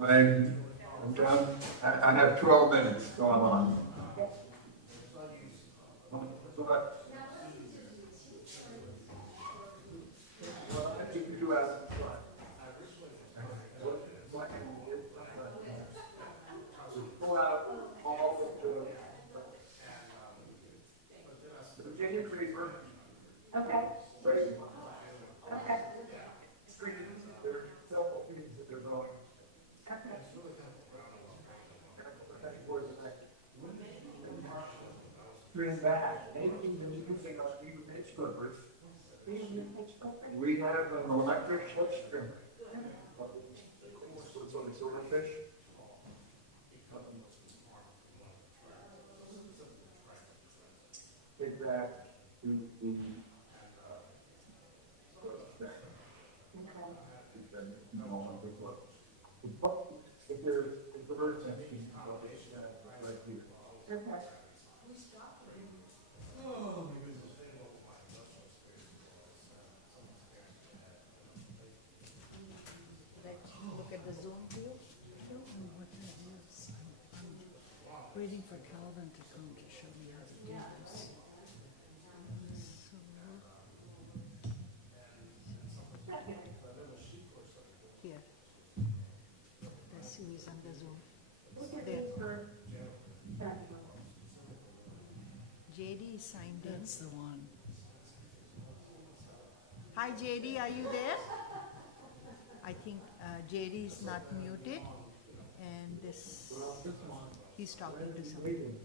I'm done. I have 12 minutes going on. But, well, I think you do have some fun. What can you do? Pull out all of the Virginia creeper. Okay. Okay. There are several things that they're growing. Okay. Bring back anything that you can think of, even pitch clippers. We have an electric foot trimmer. What's on the silverfish? Take that to the if there's a bird section, right here. Okay. Look at the Zoom view. I don't know what that is. I'm waiting for Calvin to come to show me how to do this. Here. Let's see who's on the Zoom. There. JD is signed in. That's the one. Hi JD, are you there? I think JD is not muted, and this he's talking to somebody.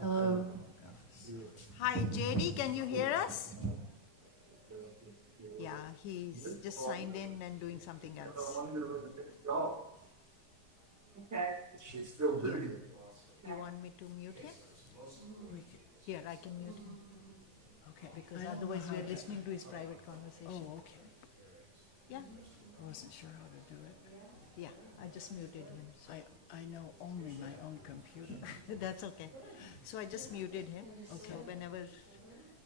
Hello. Hi JD, can you hear us? Yeah, he's just signed in and doing something else. Okay. She's still doing it. You want me to mute him? Here, I can mute him. Okay. Because otherwise we're listening to his private conversation. Oh, okay. Yeah. I wasn't sure how to do it. Yeah, I just muted him. So. I know only my own computer. That's okay. So I just muted him. Okay. So whenever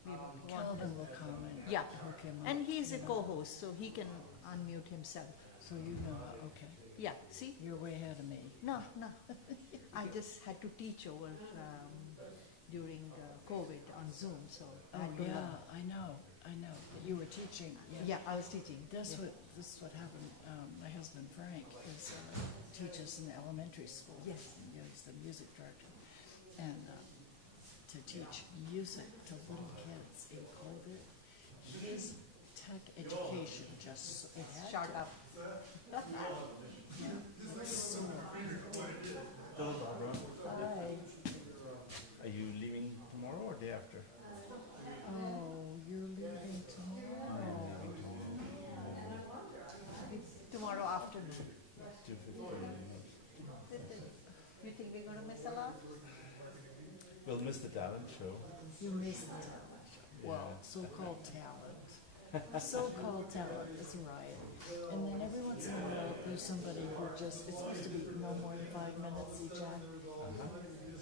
we want Calvin him. will come and Yeah. hook him up. And he's a co-host, so he can unmute himself. So you know, okay. Yeah, see? You're way ahead of me. No, no. I just had to teach over during COVID on Zoom, so I Oh, had to learn. yeah, I know. You were teaching. Yeah, I was teaching. This Yeah. is what happened. My husband Frank teaches in elementary school. Yes. He's the music director, and to teach music to little kids in COVID, his tech education just it had Shut to. up. Yeah, it's so. Hello, Barbara. Hi. Are you leaving tomorrow or day after? Oh, you're leaving tomorrow. Tomorrow afternoon. 2:15. You think we're going to miss a lot? We'll miss the talent show. You missed it. Well, so-called talent. So-called talent is right. And then every once in a while, there's somebody who just, it's supposed to be no more than 5 minutes each act.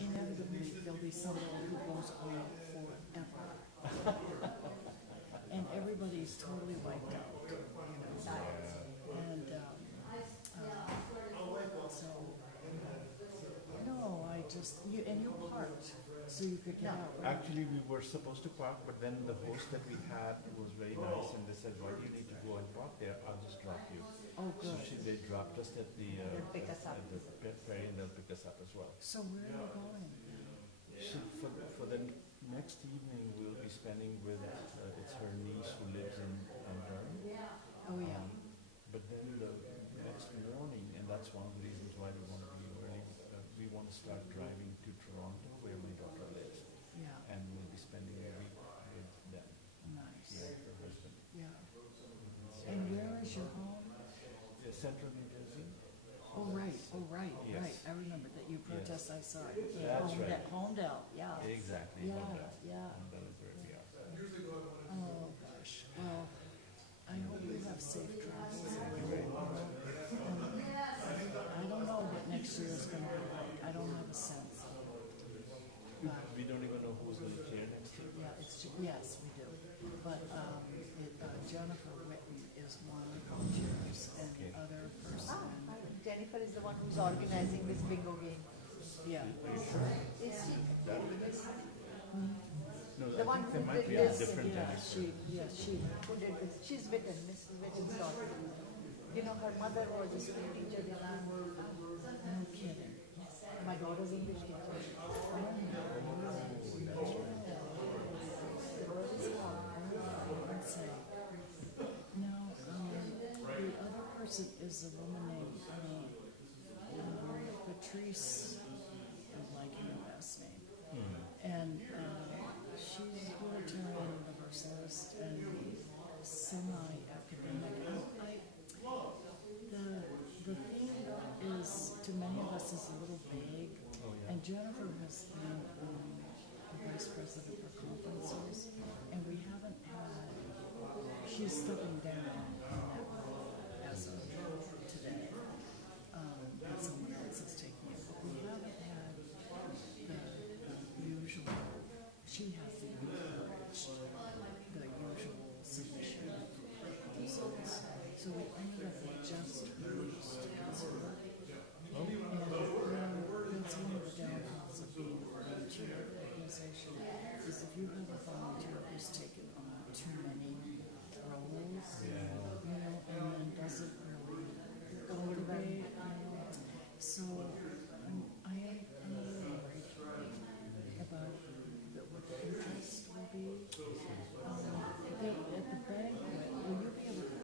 Inevitably, there'll be somebody who goes on forever. And everybody's totally wiped out, you know. And so, no, I just, and you parked so you could get out, right? Actually, we were supposed to park, but then the host that we had was very nice, and they said, "Why do you need to go and park there? I'll just drop you." Oh, So good. they dropped us at the They'll pick us up. at the ferry, and they'll pick us up as well. So where are you going? So for the next evening, we'll be spending with it's her niece who lives in Central New Jersey. Oh, right, Yes. right. I remember that you protest, I saw it. That's right. Homedale, yeah. Exactly. Yeah, Homedale. yeah. Homedale is where we are. Oh, gosh. Well, I hope you have safe travels. I don't know what next year is going to be like. I don't have a sense. But, We don't even know who's going to chair next year. yeah, yes, we do. But Jennifer Whitten is one of the chairs, and the other person. Jennifer is the one who's organizing this bingo game. Yeah. Is she? No, The I one think there who might did be a this, different Jennifer. Who did this? She's Witten, Miss Witten's daughter. You know, her mother was a school teacher in No kidding. my daughter's English teacher. Now, the other person is a woman named Patrice. I'm blanking her last name. And she's Unitarian Universalist and semi-academic. The theme is, to many of us, is a little vague. And Jennifer has been the vice president for conferences, and we haven't had. She's stepping down on that role as of today. And someone else is taking it. But we haven't had the usual. She has the courage, the usual submission results. So we ended up with just Bruce to consider. And that's one of the downfalls of being a volunteer organization, is if you have a